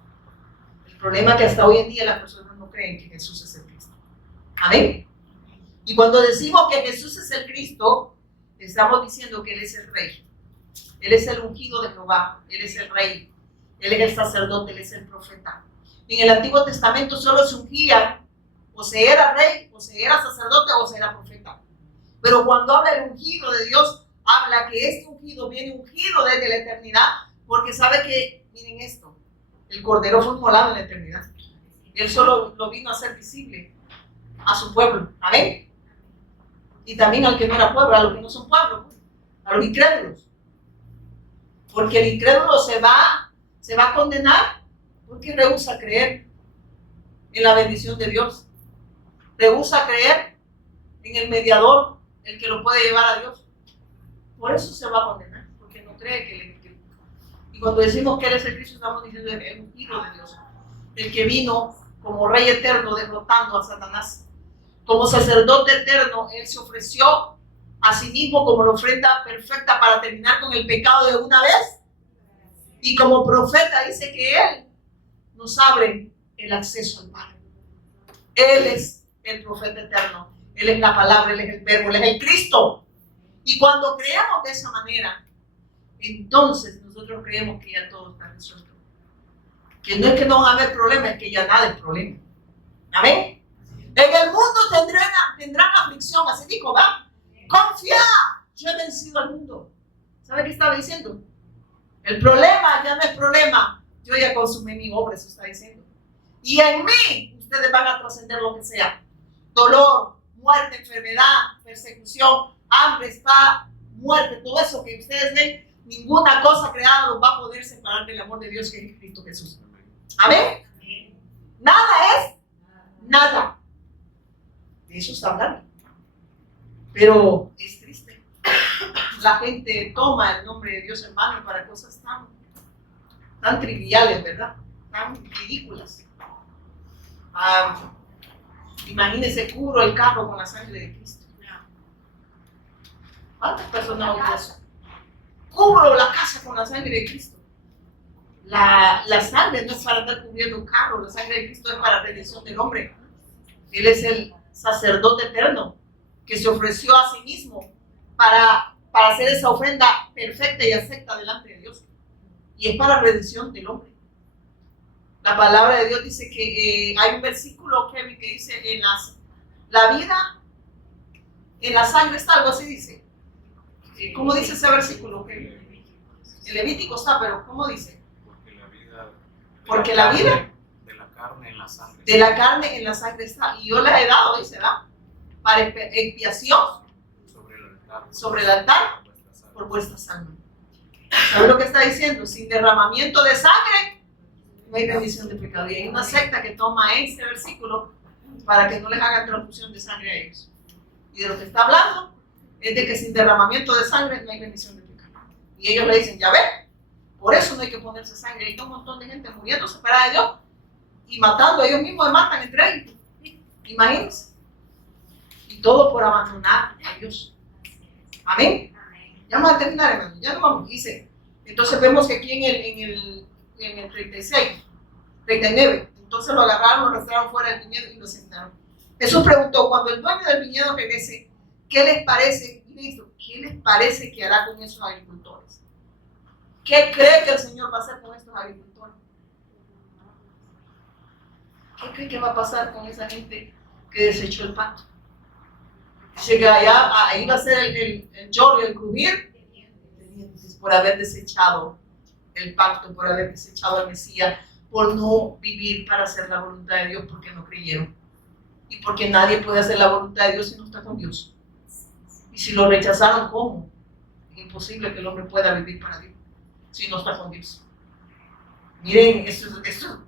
El problema es que hasta hoy en día las personas no creen que Jesús es el Cristo. Amén. Y cuando decimos que Jesús es el Cristo, estamos diciendo que Él es el Rey. Él es el ungido de Jehová. Él es el Rey. Él es el sacerdote. Él es el profeta. En el Antiguo Testamento solo se ungía, o se era rey, o se era sacerdote, o se era profeta. Pero cuando habla el ungido de Dios, habla que este ungido viene ungido desde la eternidad, porque sabe que, miren esto, el Cordero fue inmolado en la eternidad. Él solo lo vino a hacer visible a su pueblo. Amén. Y también al que no era pueblo, a los que no son pueblo, a los incrédulos. Porque el incrédulo se va a condenar porque rehúsa creer en la bendición de Dios. Rehúsa creer en el mediador, el que lo puede llevar a Dios. Por eso se va a condenar, porque no cree que Él es el Cristo. Y cuando decimos que Él es el Cristo, estamos diciendo el ungido de Dios, el que vino como Rey eterno derrotando a Satanás. Como sacerdote eterno, Él se ofreció a sí mismo como la ofrenda perfecta para terminar con el pecado de una vez. Y como profeta dice que Él nos abre el acceso al Padre. Él es el profeta eterno. Él es la palabra, Él es el verbo, Él es el Cristo. Y cuando creemos de esa manera, entonces nosotros creemos que ya todo está resuelto. Que no es que no va a haber problema, es que ya nada es problema. Amén. En el mundo tendrán aflicción, así dijo, ¿va? Confía, yo he vencido al mundo. ¿Sabe qué estaba diciendo? El problema ya no es problema, yo ya consumí mi obra, eso está diciendo. Y en mí ustedes van a trascender lo que sea. Dolor, muerte, enfermedad, persecución, hambre, espada, muerte, todo eso que ustedes ven, ninguna cosa creada los va a poder separar del amor de Dios que es en Cristo Jesús. Amén. Nada es nada. De eso está hablando. Pero es triste. La gente toma el nombre de Dios en vano para cosas tan triviales, ¿verdad? Tan ridículas. Imagínense, cubro el carro con la sangre de Cristo. ¿Cuántas personas oyen eso? Cubro la casa con la sangre de Cristo. La sangre no es para andar cubriendo un carro, la sangre de Cristo es para redención del hombre. Él es el sacerdote eterno que se ofreció a sí mismo para hacer esa ofrenda perfecta y acepta delante de Dios. Y es para redención del hombre. La palabra de Dios dice que hay un versículo, Kevin, que dice la vida en la sangre está, algo así dice. ¿Cómo dice ese versículo, Kevin? El Levítico está, pero ¿cómo dice? Porque la vida de la carne en la sangre. De la carne en la sangre está. Y yo les he dado, dice, ¿verdad? Para expiación sobre el altar por vuestra sangre. ¿Sabe lo que está diciendo? Sin derramamiento de sangre no hay remisión de pecado. Y hay una secta que toma ese versículo para que no les hagan transfusión de sangre a ellos. Y de lo que está hablando es de que sin derramamiento de sangre no hay remisión de pecado. Y ellos le dicen, ya ven, por eso no hay que ponerse sangre. Hay un montón de gente muriendo separada de Dios y matando, ellos mismos se matan entre ellos. Imagínense. Y todo por abandonar a Dios. Amén. Ya vamos a terminar, hermano. Ya no vamos. Dice. Entonces vemos que aquí en el 36, 39, entonces lo agarraron, lo arrastraron fuera del viñedo y lo sentaron. Jesús preguntó, cuando el dueño del viñedo regrese, ¿qué les parece? Miren esto, ¿qué les parece que hará con esos agricultores? ¿Qué cree que el Señor va a hacer con estos agricultores? ¿Qué cree que va a pasar con esa gente que desechó el pacto? Dice que ahí va a ser el lloro y el crujir por haber desechado el pacto, por haber desechado al Mesías, por no vivir para hacer la voluntad de Dios porque no creyeron. Y porque nadie puede hacer la voluntad de Dios si no está con Dios. Y si lo rechazaron, ¿cómo? imposible que el hombre pueda vivir para Dios si no está con Dios. Miren, esto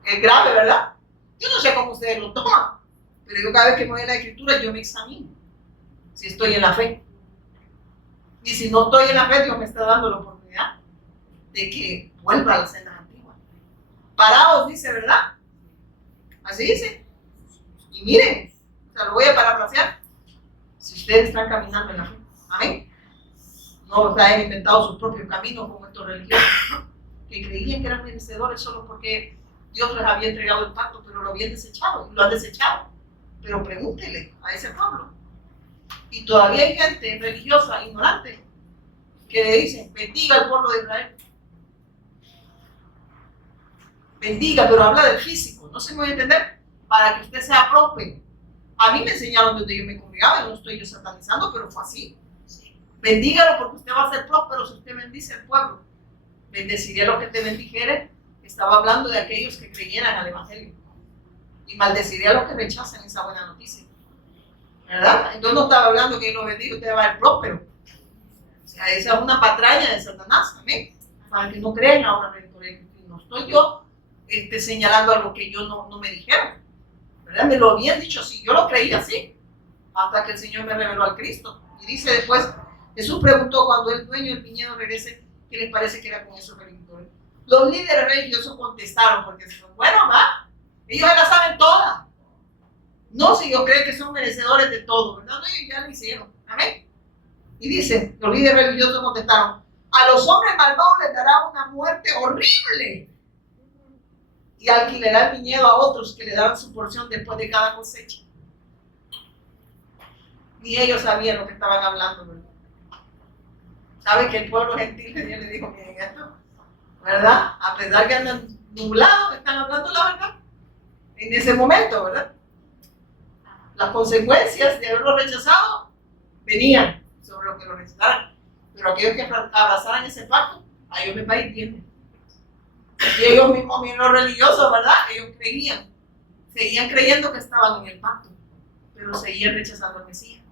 es grave, ¿verdad? Yo no sé cómo ustedes lo toman, pero yo cada vez que me voy a la Escritura, yo me examino si estoy en la fe. Y si no estoy en la fe, Dios me está dando la oportunidad de que vuelva a las sendas antiguas. Paraos, dice, ¿verdad? Así dice. Y miren, o sea, lo voy a parafrasear. Si ustedes están caminando en la fe, amén. No hayan inventado sus propios caminos como estos religiosos que creían que eran merecedores solo porque Dios les había entregado el pacto, pero lo habían desechado y lo han desechado. Pero pregúntele a ese pueblo. Y todavía hay gente religiosa, ignorante, que le dicen, bendiga al pueblo de Israel. Bendiga, pero habla del físico, no se me va a entender, para que usted sea próspero. A mí me enseñaron donde yo me congregaba, y no estoy yo satanizando, pero fue así. Bendígalo porque usted va a ser próspero si usted bendice al pueblo. Bendeciré a los que te bendijeren. Estaba hablando de aquellos que creyeran al Evangelio. Y maldeciré a los que rechacen esa buena noticia. ¿Verdad? Entonces no estaba hablando que yo lo bendiga, usted va a ser próspero. O sea, esa es una patraña de Satanás también. Para que no crean ahora en no estoy yo señalando algo que yo no me dijeron. ¿Verdad? Me lo habían dicho así, yo lo creía así. Hasta que el Señor me reveló al Cristo. Y dice después, Jesús preguntó cuando el dueño del viñedo regrese, ¿qué les parece que era con esos agricultores? Los líderes religiosos contestaron, porque bueno, va, ellos la saben todas. No, si ellos creen que son merecedores de todo, ¿verdad? No, ellos ya lo hicieron. Amén. Y dice, los líderes religiosos contestaron, a los hombres malvados les dará una muerte horrible y alquilará el viñedo a otros que le darán su porción después de cada cosecha. Ni ellos sabían lo que estaban hablando, ¿verdad? ¿Sabe que el pueblo gentil ya le dijo, miren esto? ¿Verdad? A pesar que andan nublados, están hablando la verdad. En ese momento, ¿verdad? Las consecuencias de haberlo rechazado venían sobre lo que lo rechazaran. Pero aquellos que abrazaran ese pacto, a ellos les va a ir bien. Y ellos mismos, los religiosos, ¿verdad? Ellos creían, seguían creyendo que estaban en el pacto, pero seguían rechazando al Mesías.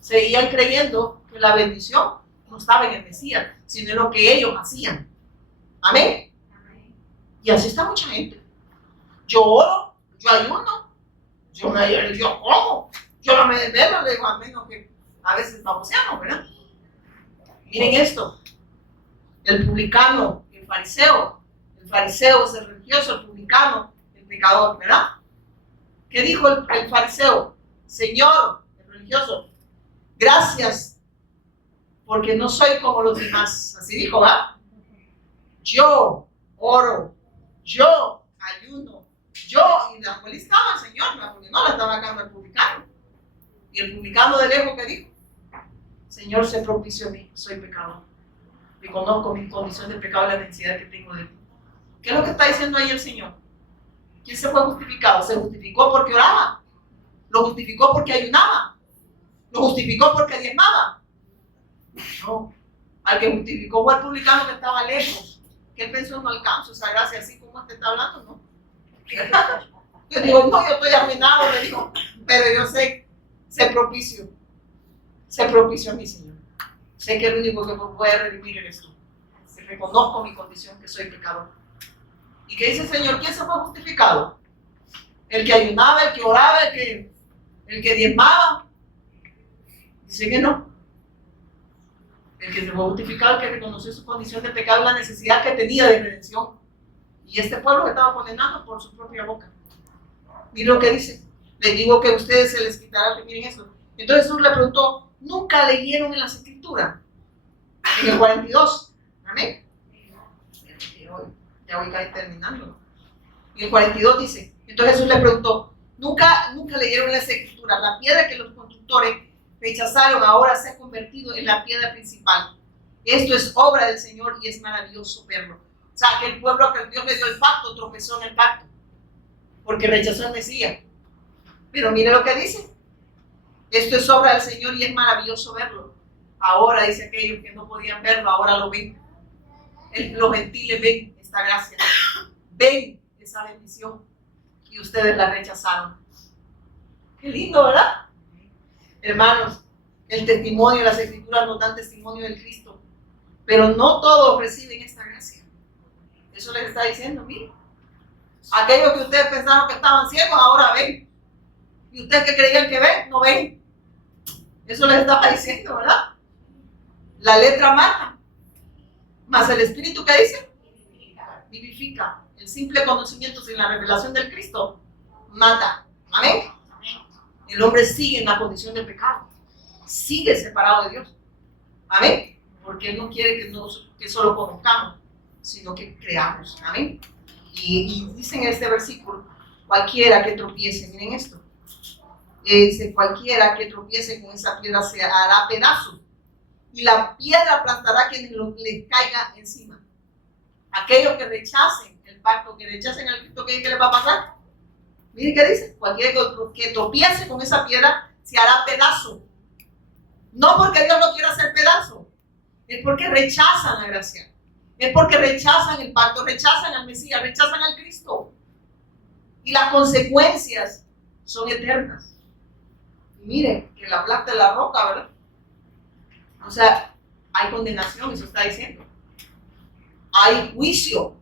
Seguían creyendo que la bendición no estaba en el Mesías, sino en lo que ellos hacían. Amén. Amén. Y así está mucha gente. Yo oro, yo ayuno, yo como, yo no me desvelo, le digo, a menos que a veces baboseamos, ¿verdad? Miren esto, el publicano, el fariseo es el religioso, el publicano, el pecador, ¿verdad? ¿Qué dijo el fariseo? Señor, el religioso, gracias, porque no soy como los demás. Así dijo, ¿va? Yo oro, yo ayuno, y después estaba el Señor, porque no la estaba cagando el publicano. Y el publicano de lejos, ¿qué dijo? Señor, sé propicio a mí, soy pecador. Reconozco mi condición de pecado y la necesidad que tengo de ti. ¿Qué es lo que está diciendo ahí el Señor? ¿Quién se fue justificado? ¿Se justificó porque oraba? ¿Lo justificó porque ayunaba? ¿Lo justificó porque diezmaba? No. Al que justificó fue el publicano que estaba lejos, que él pensó no alcanzo esa gracia así como este está hablando, ¿no? Yo digo, no, yo estoy arruinado, le digo, pero yo sé propicio a mi Señor. Sé que el único que me puede redimir eres tú. Reconozco mi condición, que soy pecador. ¿Y qué dice el Señor? ¿Quién se fue justificado? El que ayunaba, el que oraba, el que diezmaba. Dice que no. El que se fue justificado, el que reconoció su condición de pecado y la necesidad que tenía de redención. Y este pueblo que estaba condenando por su propia boca. Miren lo que dice. Les digo que a ustedes se les quitará, que miren eso. Entonces Jesús le preguntó, ¿nunca leyeron en las Escrituras? En el 42. Amén. Ya voy casi terminando. Y el 42 dice, entonces Jesús le preguntó, ¿nunca leyeron en las Escrituras? La piedra que los constructores rechazaron ahora se ha convertido en la piedra principal. Esto es obra del Señor y es maravilloso verlo. O sea, que el pueblo que Dios le dio el pacto tropezó en el pacto porque rechazó al Mesías. Pero mire lo que dice. Esto es obra del Señor y es maravilloso verlo. Ahora, dice aquellos que no podían verlo, ahora lo ven. Los gentiles ven esta gracia. Ven esa bendición y ustedes la rechazaron. Qué lindo, ¿verdad? Hermanos, el testimonio, las Escrituras nos dan testimonio del Cristo Pero no todos reciben esta gracia. Eso les está diciendo, miren. Aquellos que ustedes pensaron que estaban ciegos, ahora ven. Y ustedes que creían que ven, no ven. Eso les estaba diciendo, ¿verdad? La letra mata. Más el espíritu, ¿qué dice? Vivifica. El simple conocimiento sin la revelación del Cristo mata. Amén. El hombre sigue en la condición de pecado. Sigue separado de Dios. Amén. Porque Él no quiere que solo conozcamos, sino que creamos. Amén. Y dice en este versículo, cualquiera que tropiece, miren esto. Dice, cualquiera que tropiece con esa piedra se hará pedazo. Y la piedra aplastará a quienes les caiga encima. Aquellos que rechacen el pacto, que rechacen al Cristo, ¿qué les va a pasar? Miren qué dice, cualquiera que tropiece con esa piedra se hará pedazo. No porque Dios no quiera hacer pedazo, es porque rechazan la gracia, es porque rechazan el pacto, rechazan al Mesías, rechazan al Cristo. Y las consecuencias son eternas. Y miren, que la aplasta la roca, ¿verdad? O sea, hay condenación, eso está diciendo. Hay juicio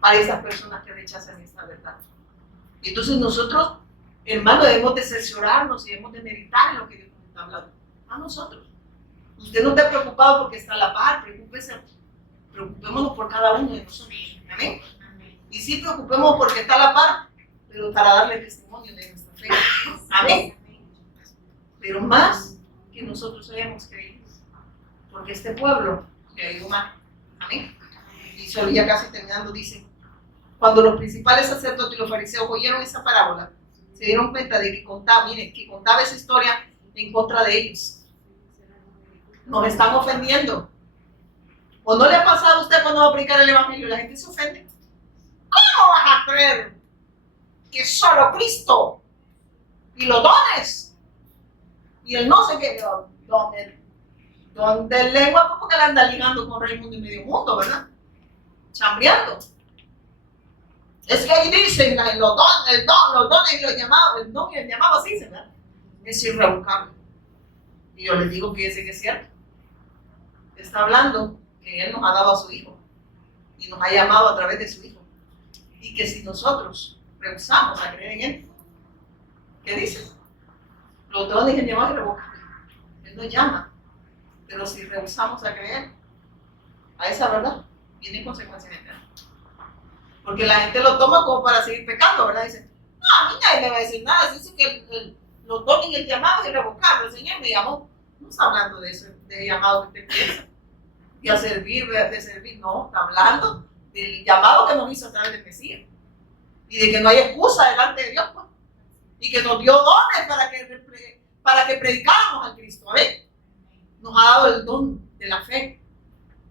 para esas personas que rechazan esta verdad. Entonces nosotros, hermanos, debemos de cerciorarnos y debemos de meditar en lo que Dios nos está hablando. A nosotros. Usted no esté preocupado porque está a la par, preocupémonos por cada uno de nosotros. Amén. Y sí, preocupémonos porque está a la par, pero para darle testimonio de nuestra fe. Amén. Pero más que nosotros hayamos creído, porque este pueblo le ha ido mal. Amén. Y solo ya casi terminando dice, cuando los principales sacerdotes y los fariseos oyeron esa parábola, se dieron cuenta de que contaba esa historia en contra de ellos. Nos están ofendiendo. ¿O no le ha pasado a usted cuando va a aplicar el evangelio? La gente se ofende. ¿Cómo vas a creer que solo Cristo y los dones y el no sé qué don de lengua, porque le anda ligando con Raimundo y medio mundo, ¿verdad? Chambreando. Es que ahí dicen los dones y los llamados, el don y el llamado así, ¿verdad? Es irrevocable. Y yo les digo que ese que es cierto. Está hablando que Él nos ha dado a su Hijo y nos ha llamado a través de su Hijo. Y que si nosotros rehusamos a creer en Él, ¿qué dice? Los dones y el llamado es irrevocable. Él nos llama. Pero si rehusamos a creer a esa verdad, vienen consecuencias eternas. Porque la gente lo toma como para seguir pecando, ¿verdad? Dice, no, a mí nadie me va a decir nada. Dice que los dones y el llamado es irrevocable. El Señor me llamó. No está hablando de eso, de llamado que te piensa. Y a servir, de servir. No, está hablando del llamado que nos hizo a través del Mesías. Y de que no hay excusa delante de Dios, pues. Y que nos dio dones para que predicáramos al Cristo. A ver, nos ha dado el don de la fe.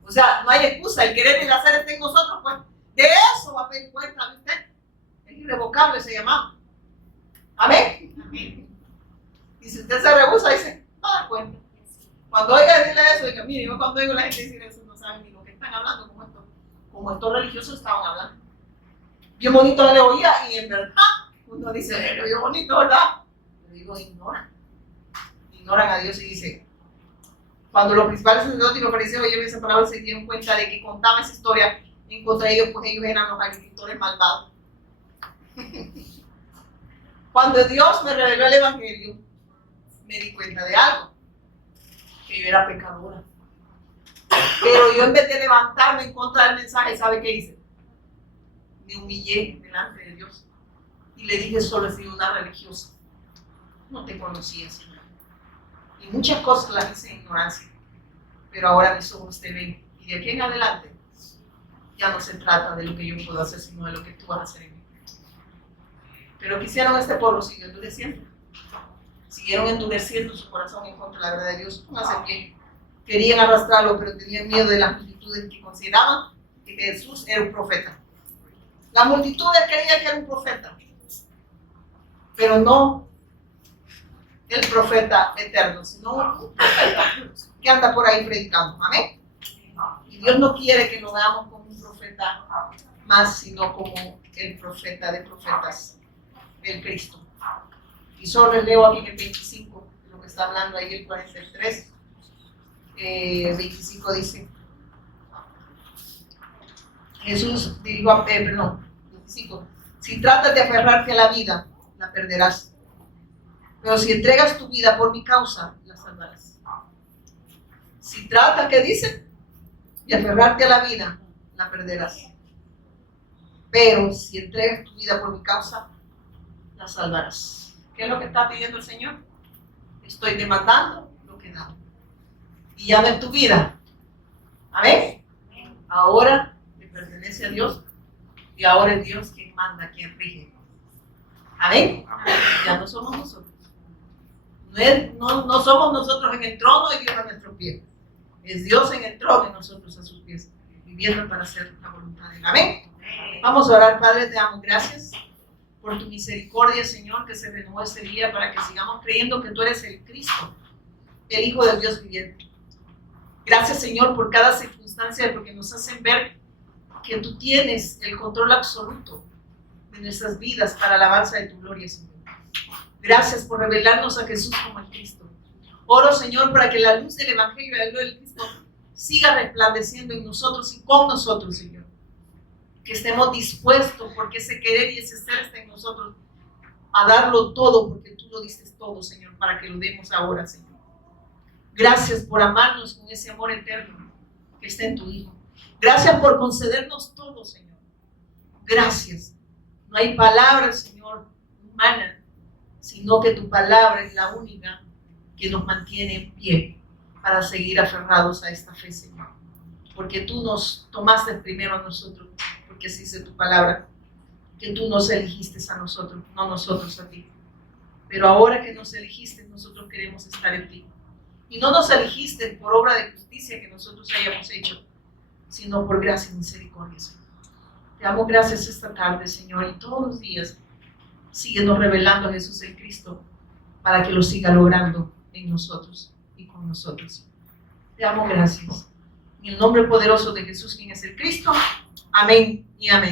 O sea, no hay excusa. El querer y el hacer está en nosotros, pues. De eso va a pedir cuenta de usted. Es irrevocable ese llamado. Amén. Amén. Y si usted se rehúsa, dice, no da cuenta. Cuando oiga decirle eso, diga, mire, yo cuando oigo a la gente decir eso, no saben ni lo que están hablando, como estos religiosos estaban hablando. Bien bonito le oía, y en verdad, uno dice, bien bonito, ¿verdad? Pero digo, ignoran a Dios. Y dice, cuando los principales sacerdotes y los fariseos oyeron esa palabra, se dieron cuenta de que contaba esa historia en contra de ellos, pues ellos eran los agricultores malvados. Cuando Dios me reveló el evangelio, me di cuenta de algo, que yo era pecadora. Pero yo, en vez de levantarme en contra del mensaje, ¿sabe qué hice? Me humillé delante de Dios y le dije, solo he sido una religiosa, no te conocía, Señor, y muchas cosas las hice en ignorancia, pero ahora mis ojos te ven, y de aquí en adelante ya no se trata de lo que yo puedo hacer, sino de lo que tú vas a hacer en mí. Pero ¿qué hicieron este pueblo? Siguió endureciendo. Siguieron endureciendo su corazón en contra de la verdad de Dios. No hacen bien. Querían arrastrarlo, pero tenían miedo de las multitudes que consideraban que Jesús era un profeta. Las multitudes creían que era un profeta, pero no el profeta eterno, sino un profeta que anda por ahí predicando. Amén. Y Dios no quiere que lo veamos como un profeta más, sino como el profeta de profetas, el Cristo. Y solo les leo aquí en el 25, lo que está hablando ahí el 43. 25 dice, Jesús dijo a 25, si tratas de aferrarte a la vida, la perderás. Pero si entregas tu vida por mi causa, la salvarás. Si tratas, ¿qué dice? De aferrarte a la vida, la perderás. Pero si entregas tu vida por mi causa, la salvarás. ¿Qué es lo que está pidiendo el Señor? Estoy demandando lo que da. Y ya no es tu vida. Amén. Ahora le pertenece a Dios. Y ahora es Dios quien manda, quien rige. Amén. Ya no somos nosotros. No somos nosotros en el trono y Dios a nuestros pies. Es Dios en el trono y nosotros a sus pies, viviendo para hacer la voluntad de Él. Amén. Vamos a orar. Padre, te damos gracias por tu misericordia, Señor, que se renovó este día para que sigamos creyendo que tú eres el Cristo, el Hijo del Dios viviente. Gracias, Señor, por cada circunstancia, porque nos hacen ver que tú tienes el control absoluto de nuestras vidas para la alabanza de tu gloria, Señor. Gracias por revelarnos a Jesús como el Cristo. Oro, Señor, para que la luz del Evangelio y la gloria del Cristo siga resplandeciendo en nosotros y con nosotros, Señor. Que estemos dispuestos, porque ese querer y ese ser está en nosotros, a darlo todo, porque tú lo diste todo, Señor, para que lo demos ahora, Señor. Gracias por amarnos con ese amor eterno que está en tu Hijo. Gracias por concedernos todo, Señor. Gracias. No hay palabra, Señor, humana, sino que tu palabra es la única que nos mantiene en pie para seguir aferrados a esta fe, Señor. Porque tú nos tomaste primero a nosotros, porque así dice tu palabra, que tú nos elegiste a nosotros, no nosotros a ti. Pero ahora que nos elegiste, nosotros queremos estar en ti. Y no nos elegiste por obra de justicia que nosotros hayamos hecho, sino por gracia y misericordia, Señor. Te damos gracias esta tarde, Señor, y todos los días síguenos revelando a Jesús el Cristo para que lo siga logrando en nosotros y con nosotros. Te damos gracias. En el nombre poderoso de Jesús, quien es el Cristo. Amén y amén.